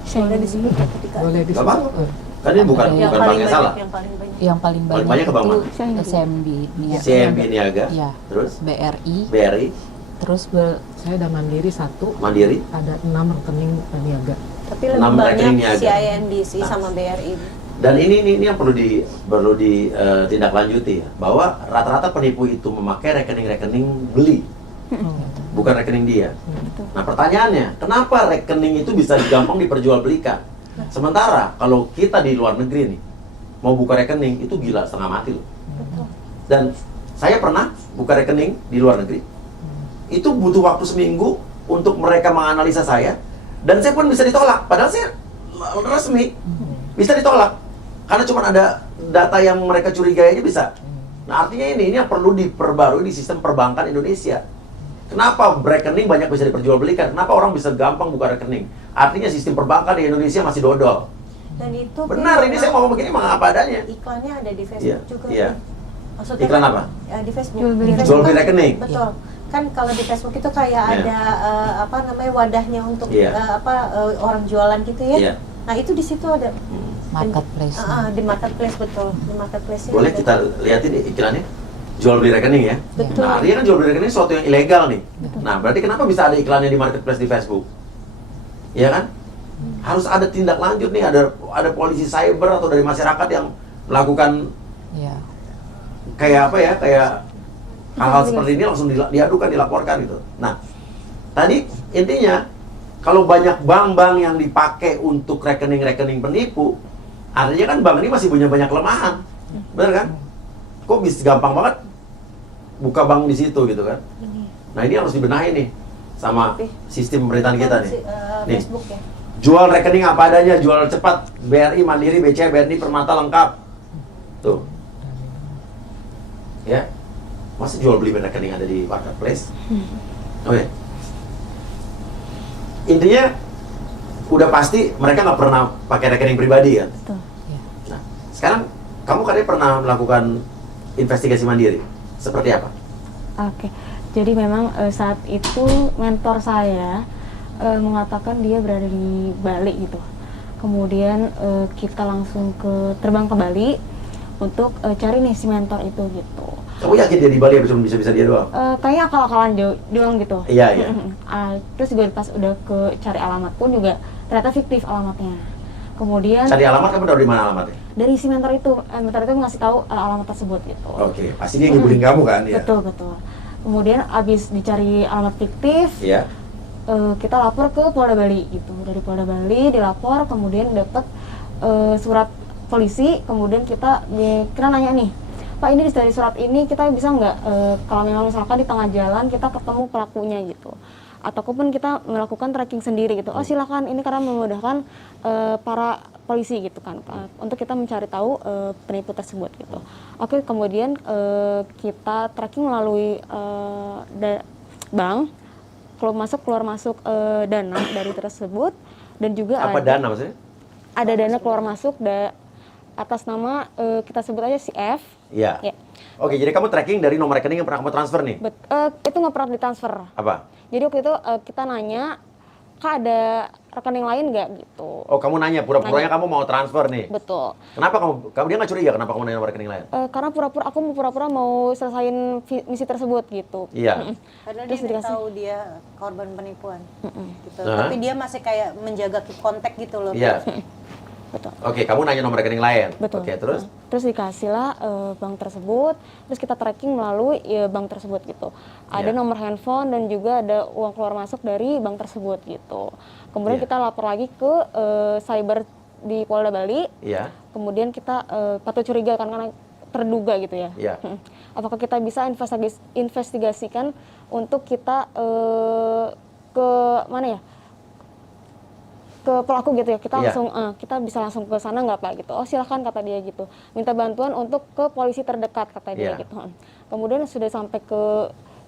boleh disebut ya ketika Boleh Gak disebut. apa-apa. Kan ini bukan yang bank paling yang banyak, salah. yang paling banyak. Yang paling Paling banyak banyak ke bank itu mana? SMB, Niaga, CMB Niaga, ya, terus BRI, BRI, terus Saya ada Mandiri 1, Mandiri, ada 6 rekening niaga. Tapi lebih 6 banyak rekening niaga. CIMBC Nah. sama BRI. dan ini yang perlu ditindaklanjuti ya, bahwa rata-rata penipu itu memakai rekening-rekening beli, bukan rekening dia. Nah pertanyaannya, kenapa rekening itu bisa gampang diperjualbelikan? Sementara kalau kita di luar negeri nih, mau buka rekening itu gila setengah mati loh. Dan saya pernah buka rekening di luar negeri, itu butuh waktu seminggu untuk mereka menganalisa saya, dan saya pun bisa ditolak, padahal saya resmi, bisa ditolak. Karena cuma ada data yang mereka curigai aja bisa. Nah artinya ini yang perlu diperbarui di sistem perbankan Indonesia. Kenapa rekening banyak bisa diperjualbelikan? Kenapa orang bisa gampang buka rekening? Artinya sistem perbankan di Indonesia masih dodol. Dan itu Benar, ini saya ngomong begini emang apa adanya. iklannya ada di Facebook Iya, juga. iya. Maksudnya Iklan apa? Ya, di Facebook. Jual beli Di Facebook Jual beli kan- rekening. Betul. kan kalau di Facebook itu kayak Iya. ada apa namanya wadahnya untuk Iya. orang jualan gitu ya. Iya. Nah itu di situ ada Marketplace. di marketplace, betul, di marketplace. Boleh kita lihatin iklannya? Jual beli rekening ya? Betul. Nah, artinya kan jual beli rekening sesuatu yang ilegal nih. Nah, berarti kenapa bisa ada iklannya di marketplace di Facebook? Iya kan? Harus ada tindak lanjut nih, ada polisi cyber atau dari masyarakat yang melakukan Iya. kayak apa ya, kayak hal-hal seperti ini langsung diadukan, dilaporkan gitu. Nah, tadi intinya kalau banyak bank-bank yang dipakai untuk rekening-rekening penipu, artinya kan bank ini masih punya banyak kelemahan, benar kan? Kok bisa gampang banget buka bank di situ gitu kan? Nah ini harus dibenahi nih sama sistem pemerintahan kita nih. Nih, Facebook ya. jual rekening apa adanya, jual cepat, BRI, Mandiri, BCA, BNI, Permata lengkap. Tuh. Ya. Masa jual beli rekening ada di marketplace? Oke. Intinya udah pasti mereka nggak pernah pakai rekening pribadi kan? Betul. Nah, sekarang kamu katanya pernah melakukan investigasi mandiri. Seperti apa? Oke, jadi memang saat itu mentor saya mengatakan dia berada di Bali gitu. Kemudian kita langsung terbang ke Bali untuk cari nih si mentor itu gitu. Kamu yakin dia di Bali atau cuma bisa-bisa dia doang? Kayaknya akal-akalan doang gitu. Iya, iya. Terus juga pas udah cari alamat pun juga ternyata fiktif alamatnya. Kemudian Cari alamat, kamu tahu di mana alamatnya? dari si mentor itu ngasih tahu alamat tersebut gitu. Oke, pasti dia ngibulin kamu kan? Ya. Betul. Kemudian abis dicari alamat fiktif, Iya. kita lapor ke Polda Bali gitu. Dari Polda Bali dilapor, kemudian dapat surat polisi, kemudian kita nanya nih, Pak, ini dari surat ini kita bisa nggak kalau memang misalkan di tengah jalan kita ketemu pelakunya gitu, ataupun kita melakukan tracking sendiri gitu. Oh silakan, ini karena memudahkan para polisi gitu kan, untuk kita mencari tahu penipu tersebut gitu. Oke, kemudian kita tracking melalui bank, keluar masuk dana dari tersebut, dan juga Apa ada dana maksudnya? dana keluar masuk atas nama kita sebut aja si F. Iya. Ya. Oke, jadi kamu tracking dari nomor rekening yang pernah kamu transfer nih? Itu nggak pernah ditransfer. Apa? Jadi waktu itu kita nanya, Kak ada rekening lain nggak gitu. Oh, kamu nanya, pura-puranya Nanya. kamu mau transfer nih? Betul. Kenapa kamu dia nggak curiga kenapa kamu nanya nomor rekening lain? Karena pura-pura mau selesaiin misi tersebut gitu. Iya. Padahal Terus dia nggak dikasih. tahu dia korban penipuan. Gitu. Nah. Tapi dia masih kayak menjaga keep kontak gitu loh. Iya. Betul. Oke, kamu nanya nomor rekening lain. Betul. Oke, terus? Terus dikasih lah bank tersebut, terus kita tracking melalui bank tersebut gitu. Ada Ya. nomor handphone dan juga ada uang keluar masuk dari bank tersebut gitu. Kemudian Ya. kita lapor lagi ke cyber di Polda Bali. Iya. Kemudian kita patut curiga karena terduga gitu ya. Iya. Apakah kita bisa investigasikan untuk kita ke mana ya? Ke pelaku gitu ya, kita Iya. langsung kita bisa langsung ke sana nggak Pak gitu. Oh silahkan kata dia gitu, minta bantuan untuk ke polisi terdekat kata dia Iya. gitu. Kemudian sudah sampai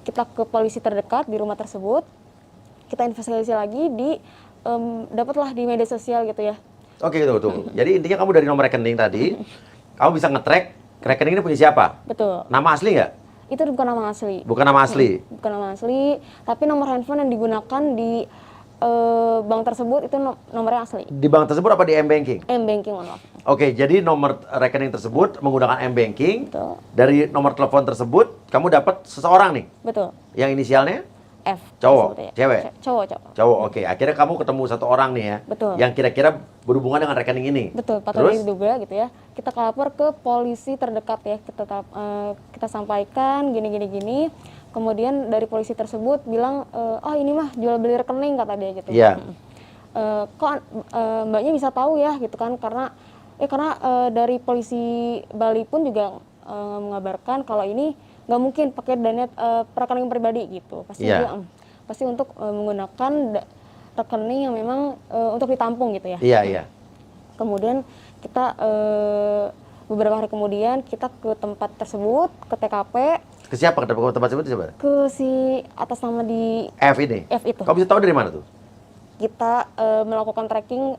kita ke polisi terdekat di rumah tersebut, kita investigasi lagi dapatlah di media sosial gitu ya. Oke, tuh. Jadi intinya kamu dari nomor rekening tadi, kamu bisa nge-track rekening ini punya siapa? Betul. Nama asli nggak? Itu bukan nama asli. Bukan nama asli. Bukan nama asli, tapi nomor handphone yang digunakan di bank tersebut itu nomornya asli. Di bank tersebut apa di M-Banking? M-Banking, mohon maaf. Oke, jadi nomor rekening tersebut menggunakan M-Banking. Betul. Dari nomor telepon tersebut, kamu dapat seseorang nih, Betul. yang inisialnya F. Cowok? tersebut ya. Cewek? Cowok. cowok. Oke, akhirnya kamu ketemu satu orang nih ya, Betul. yang kira-kira berhubungan dengan rekening ini. Betul, patut Terus? diduga gitu ya. Kita lapor ke polisi terdekat ya. Kita sampaikan gini. Kemudian dari polisi tersebut bilang, oh ini mah jual beli rekening kata dia gitu. Iya. Kok mbaknya bisa tahu ya gitu kan, karena dari polisi Bali pun juga mengabarkan kalau ini nggak mungkin pakai dana rekening pribadi gitu. Pasti Iya. dia pasti untuk menggunakan rekening yang memang untuk ditampung gitu ya. Iya. Kemudian kita beberapa hari kemudian kita ke tempat tersebut, ke TKP, Ke siapa? Ke tempat tersebut siapa? ke si atas nama di F ini? F itu. Kamu bisa tahu dari mana tuh? Kita melakukan tracking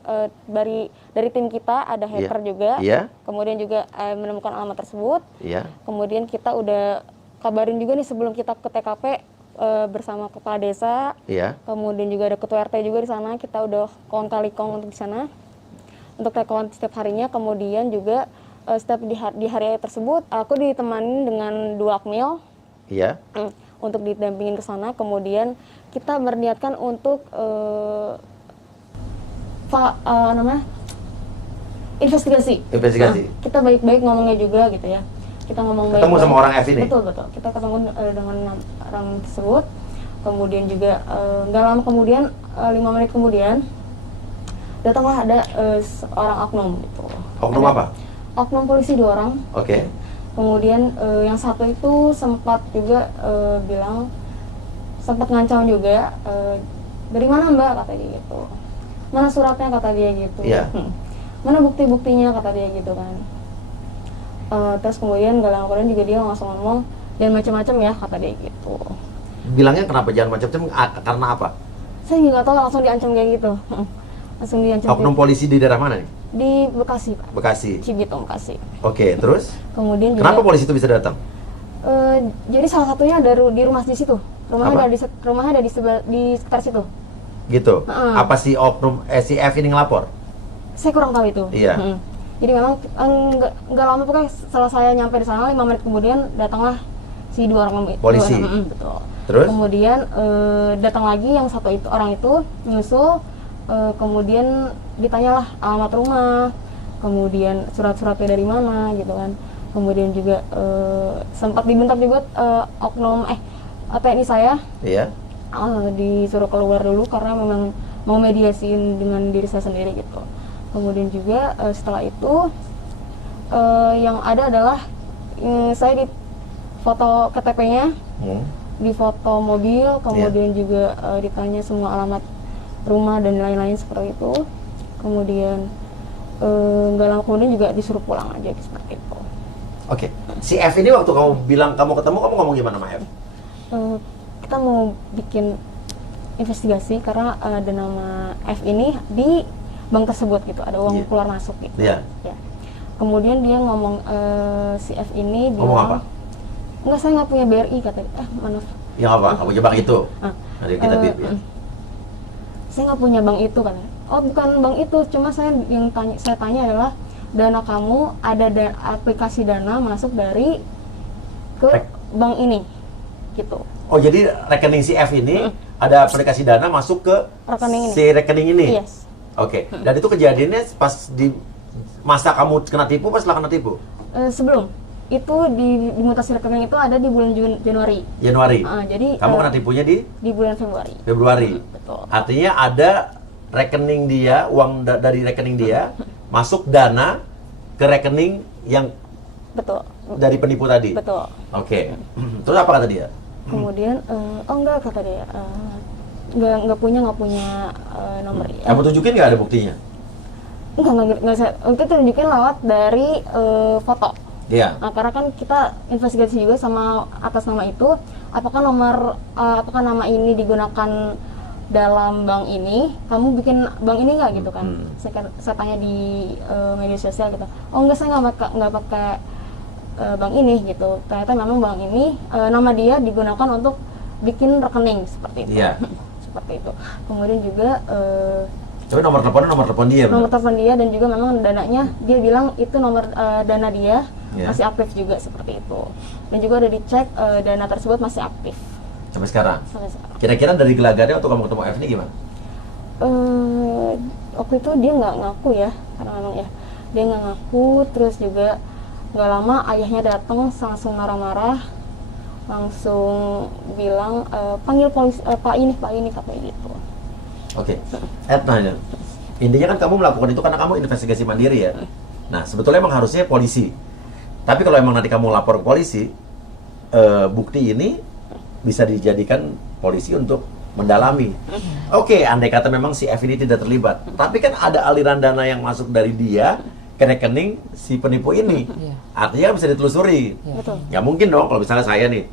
dari tim kita, ada hacker juga. Iya. Kemudian juga menemukan alamat tersebut. Iya. Kemudian kita udah kabarin juga nih sebelum kita ke TKP bersama kepala desa, Iya. kemudian juga ada ketua RT juga di sana. Kita udah kong kali kong untuk di sana, untuk rekon setiap harinya. Kemudian juga setiap di hari tersebut aku ditemani dengan 2 akmil Iya. untuk didampingin ke sana. Kemudian kita berniatkan untuk investigasi. Investigasi. Kita baik-baik ngomongnya juga gitu ya. Kita ngomong Ketemu baik-baik. sama orang F ini? Betul. Kita ketemu dengan orang tersebut. Kemudian juga nggak lama kemudian, 5 menit kemudian datanglah ada seorang oknum gitu. Oknum Ada apa? Oknum polisi 2 orang. Oke. Kemudian yang satu itu sempat juga bilang, sempat ngancam juga, dari mana Mbak, kata dia gitu. Mana suratnya, kata dia gitu. Iya. Mana bukti-buktinya, kata dia gitu kan. Terus kemudian gak lama kemudian juga dia langsung ngomong, jangan macam-macam ya, kata dia gitu. Bilangnya kenapa jangan macam-macam? Karena apa? Saya juga nggak tahu, langsung diancam kayak gitu. Langsung diancam. Oknum polisi di daerah mana nih? Di Bekasi, Pak. Bekasi. Cibitung, Bekasi. Oke, terus? Kemudian juga, Kenapa polisi itu bisa datang? jadi salah satunya di rumah di situ. Apa? Rumahnya ada di sekitar situ. Gitu. Heeh. Apa si oknum si F ini ngelapor? Saya kurang tahu itu. Iya. Jadi memang nggak lama, pokoknya setelah saya nyampe di sana 5 menit kemudian datanglah si 2 orang Polisi. Betul. Terus? Kemudian datang lagi yang satu itu, orang itu nyusul, kemudian ditanyalah alamat rumah, kemudian surat-suratnya dari mana gitu kan. Kemudian juga sempat dibentak juga oknum TNI saya, Iya. disuruh keluar dulu karena memang mau mediasiin dengan diri saya sendiri gitu. Kemudian juga setelah itu yang ada adalah saya di foto KTP-nya, di foto mobil, kemudian juga ditanya semua alamat rumah dan lain-lain seperti itu. Kemudian nggak lama kemudian juga disuruh pulang aja seperti itu. Oke. Si F ini waktu kamu bilang kamu ketemu, kamu ngomong gimana sama F? Kita mau bikin investigasi karena ada nama F ini di bank tersebut gitu, ada uang Iya. keluar masuk gitu. Iya. Ya. Kemudian dia ngomong, si F ini bilang, Ngomong apa? enggak, saya nggak punya BRI, kata dia. Mana? Ya apa? Kamu punya bank itu? Nanti kita bip ya. Saya nggak punya bank itu, kan? Oh, bukan bank itu, cuma saya tanya adalah dana kamu ada aplikasi dana masuk dari ke bank ini, gitu. Oh, jadi rekening si F ini ada aplikasi dana masuk ke Rekening ini. si rekening ini? Yes. Oke. Dan itu kejadiannya pas di masa kamu kena tipu, pas setelah kena tipu? Sebelum itu di mutasi rekening itu ada di bulan Januari. Januari. Jadi Kamu kena tipunya di bulan Februari. Februari. Betul. Artinya ada rekening dia, uang dari rekening dia masuk dana ke rekening yang Betul. dari penipu tadi. Betul. Oke. Terus apa kata dia? Kemudian oh enggak, kata dia, nggak punya nomor. Kamu tunjukin nggak ada buktinya? Enggak saya, itu tunjukin lewat dari foto. Iya. Nah, karena kan kita investigasi juga sama atas nama itu, apakah nama ini digunakan dalam bank ini, kamu bikin bank ini nggak gitu kan? Saya tanya di media sosial gitu. Oh enggak, saya nggak pakai bank ini gitu. Ternyata memang bank ini nama dia digunakan untuk bikin rekening seperti itu. Iya. Seperti itu. Kemudian juga Tapi nomor telepon dia. nomor telepon dia, dan juga memang dananya dia bilang itu nomor dana dia Iya. masih aktif juga seperti itu. Dan juga ada dicek dana tersebut masih aktif Sampai sekarang. sampai sekarang. Kira-kira dari gelagatnya waktu kamu ketemu F ini gimana? Waktu itu dia nggak ngaku ya, karena memang ya dia nggak ngaku. Terus juga nggak lama ayahnya datang langsung marah-marah, langsung bilang panggil polisi, pak ini katanya gitu. Oke. Ed nanya. Intinya kan kamu melakukan itu karena kamu investigasi mandiri ya. Nah, sebetulnya emang harusnya polisi. Tapi kalau emang nanti kamu lapor ke polisi, bukti ini bisa dijadikan polisi untuk mendalami. Oke, andai kata memang si F ini tidak terlibat, tapi kan ada aliran dana yang masuk dari dia ke rekening si penipu ini. Iya. Artinya bisa ditelusuri. Betul. Nggak mungkin dong kalau misalnya saya nih,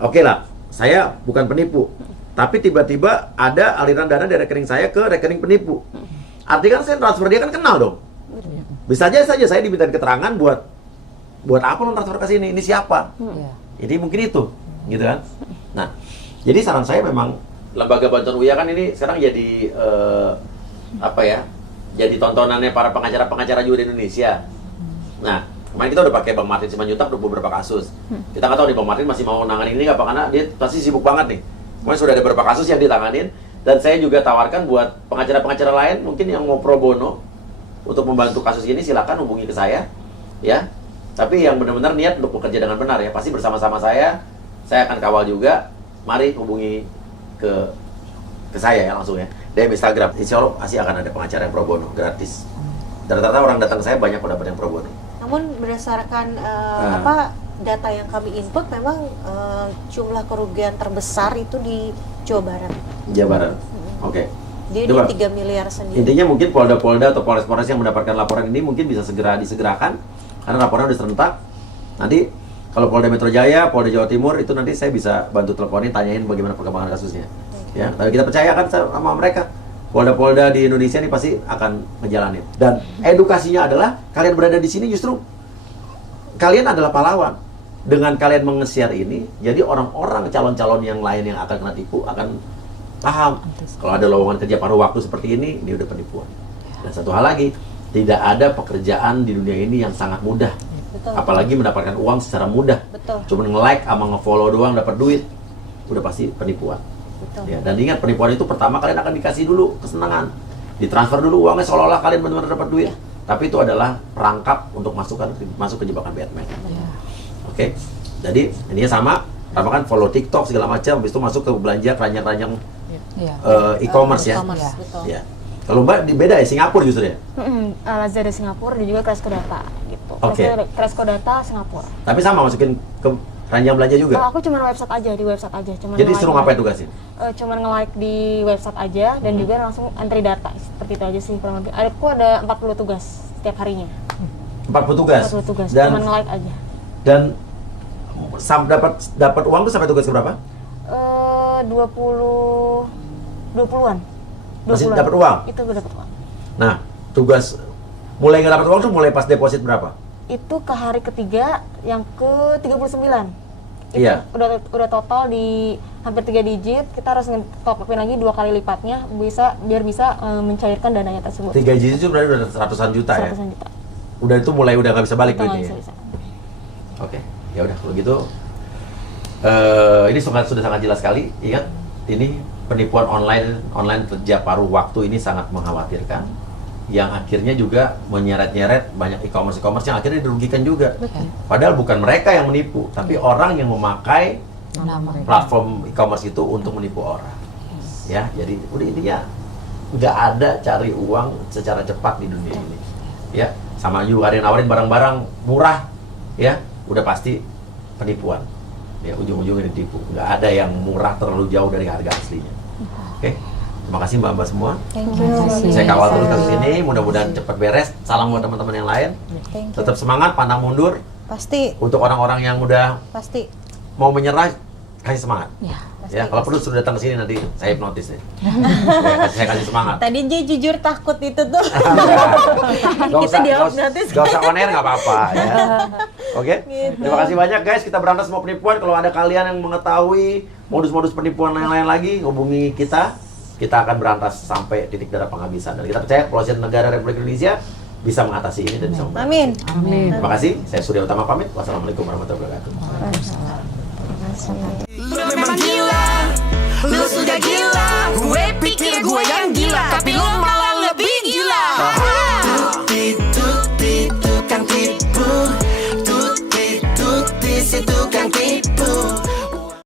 oke lah, saya bukan penipu, tapi tiba-tiba ada aliran dana dari rekening saya ke rekening penipu. Artinya kan saya transfer dia kan kenal dong. Bisa aja saya diminta keterangan buat apa lo transfer ke sini? Ini siapa? Iya. Jadi mungkin itu, gitu kan? Nah, Jadi saran saya memang lembaga bantuan UIA kan ini sekarang jadi apa ya? Jadi tontonannya para pengacara-pengacara juga di Indonesia. Nah, kemarin kita udah pakai Bang Martin Simanjuntak untuk beberapa kasus. Kita nggak tahu nih Bang Martin masih mau nanganin ini nggak, karena dia pasti sibuk banget nih. Kemudian sudah ada beberapa kasus yang ditanganin, dan saya juga tawarkan buat pengacara-pengacara lain mungkin yang mau pro bono untuk membantu kasus ini, silakan hubungi ke saya, ya. Tapi yang benar-benar niat untuk bekerja dengan benar ya, pasti bersama-sama saya akan kawal juga. Mari hubungi ke saya ya langsung ya, DM Instagram. Insya Allah pasti akan ada pengacara yang pro bono gratis. Dan rata-rata orang datang ke saya banyak kok dapat yang pro bono. Namun berdasarkan data yang kami input, memang jumlah kerugian terbesar itu di Jawa Barat. Jawa Barat. Oke. Dia Coba. di 3 miliar sendiri. Intinya mungkin polda-polda atau polres-polres yang mendapatkan laporan ini mungkin bisa segera disegerakan karena laporan udah serentak. Nanti kalau Polda Metro Jaya, Polda Jawa Timur itu nanti saya bisa bantu teleponin, tanyain bagaimana perkembangan kasusnya. Ya, tapi kita percaya kan sama mereka. Polda-polda di Indonesia ini pasti akan ngejalanin. Dan edukasinya adalah kalian berada di sini justru kalian adalah pahlawan. Dengan kalian menge-share ini, jadi orang-orang calon-calon yang lain yang akan kena tipu akan paham. Kalau ada lowongan kerja paruh waktu seperti ini udah penipuan. Dan satu hal lagi, tidak ada pekerjaan di dunia ini yang sangat mudah. Betul. Apalagi mendapatkan uang secara mudah. Betul. Cuma nge-like sama nge-follow doang dapat duit, udah pasti penipuan. Betul. Ya, dan ingat penipuan itu pertama kalian akan dikasih dulu kesenangan, ditransfer dulu uangnya seolah-olah kalian benar-benar dapat duit. Tapi itu adalah perangkap untuk masuk ke jebakan Batman. Oke, jadi ininya sama. Pertama kan follow TikTok segala macam, habis itu masuk ke belanja keranjang-keranjang e-commerce ya. Betul. Ya. Kalau Mbak beda ya, Singapura justru ya. Lazada Singapura dan juga Cresco Data gitu. Oke. Cresco Data Singapura. Tapi sama masukin ke keranjang belanja juga. Oh, aku cuma website aja, di website aja. Cuman Jadi nge-like suruh ngapain tugasnya? Cuman nge-like di website aja dan juga langsung entry data. Seperti itu aja sih kurang lebih. Aku ada 40 tugas setiap harinya. 40 tugas. 40 tugas. Dan Cuman nge-like aja. dan dapat uang tuh sampai tugas berapa? 20-an. Masih dapat uang? Itu gue dapat uang. Nah, tugas mulai nggak dapat uang tuh mulai pas deposit berapa? Itu ke hari ketiga yang ke 39. Itu Iya. udah total di hampir 3 digit. Kita harus top upin lagi 2 kali lipatnya biar bisa mencairkan dananya tersebut. 3 digit itu berarti udah ratusan juta ya? 100-an juta. Udah itu mulai udah nggak bisa balik Kita duitnya. nggak bisa. Oke, ya udah kalau gitu ini sudah sangat jelas sekali. Ingat, ini penipuan online kerja paruh waktu ini sangat mengkhawatirkan. Yang akhirnya juga menyeret-nyeret banyak e-commerce yang akhirnya dirugikan juga. Padahal bukan mereka yang menipu, tapi orang yang memakai platform e-commerce itu untuk menipu orang. Ya, jadi udah intinya nggak ada cari uang secara cepat di dunia ini. Ya, sama juga ada yang nawarin barang-barang murah, ya, udah pasti penipuan. Ya, ujung-ujungnya ditipu. Nggak ada yang murah terlalu jauh dari harga aslinya. Oke, terima kasih mbak-mbak semua. Thank you. Saya kawal terus kasus ini, mudah-mudahan cepat beres. Salam buat teman-teman yang lain. Thank you. Tetap semangat, pantang mundur. Pasti, Untuk orang-orang yang udah pasti. mau menyerah, kasih semangat. Pasti. Ya, kalau perlu sudah datang ke sini nanti saya hipnotis nih. Saya kasih semangat. Tadi dia jujur takut itu tuh. Kita dijawab gratis. Gak usah on air, nggak apa-apa ya. Oke, Gitu. terima kasih banyak guys. Kita berantas semua penipuan. Kalau ada kalian yang mengetahui modus-modus penipuan yang lain lagi, hubungi kita. Kita akan berantas sampai titik darah penghabisan. Dan kita percaya Kepolisian Negara Republik Indonesia bisa mengatasi ini dan bisa membantu. Amin. Amin. Terima kasih. Saya Surya Utama pamit. Wassalamualaikum warahmatullahi wabarakatuh. Lu memang gila, lu sudah gila, gue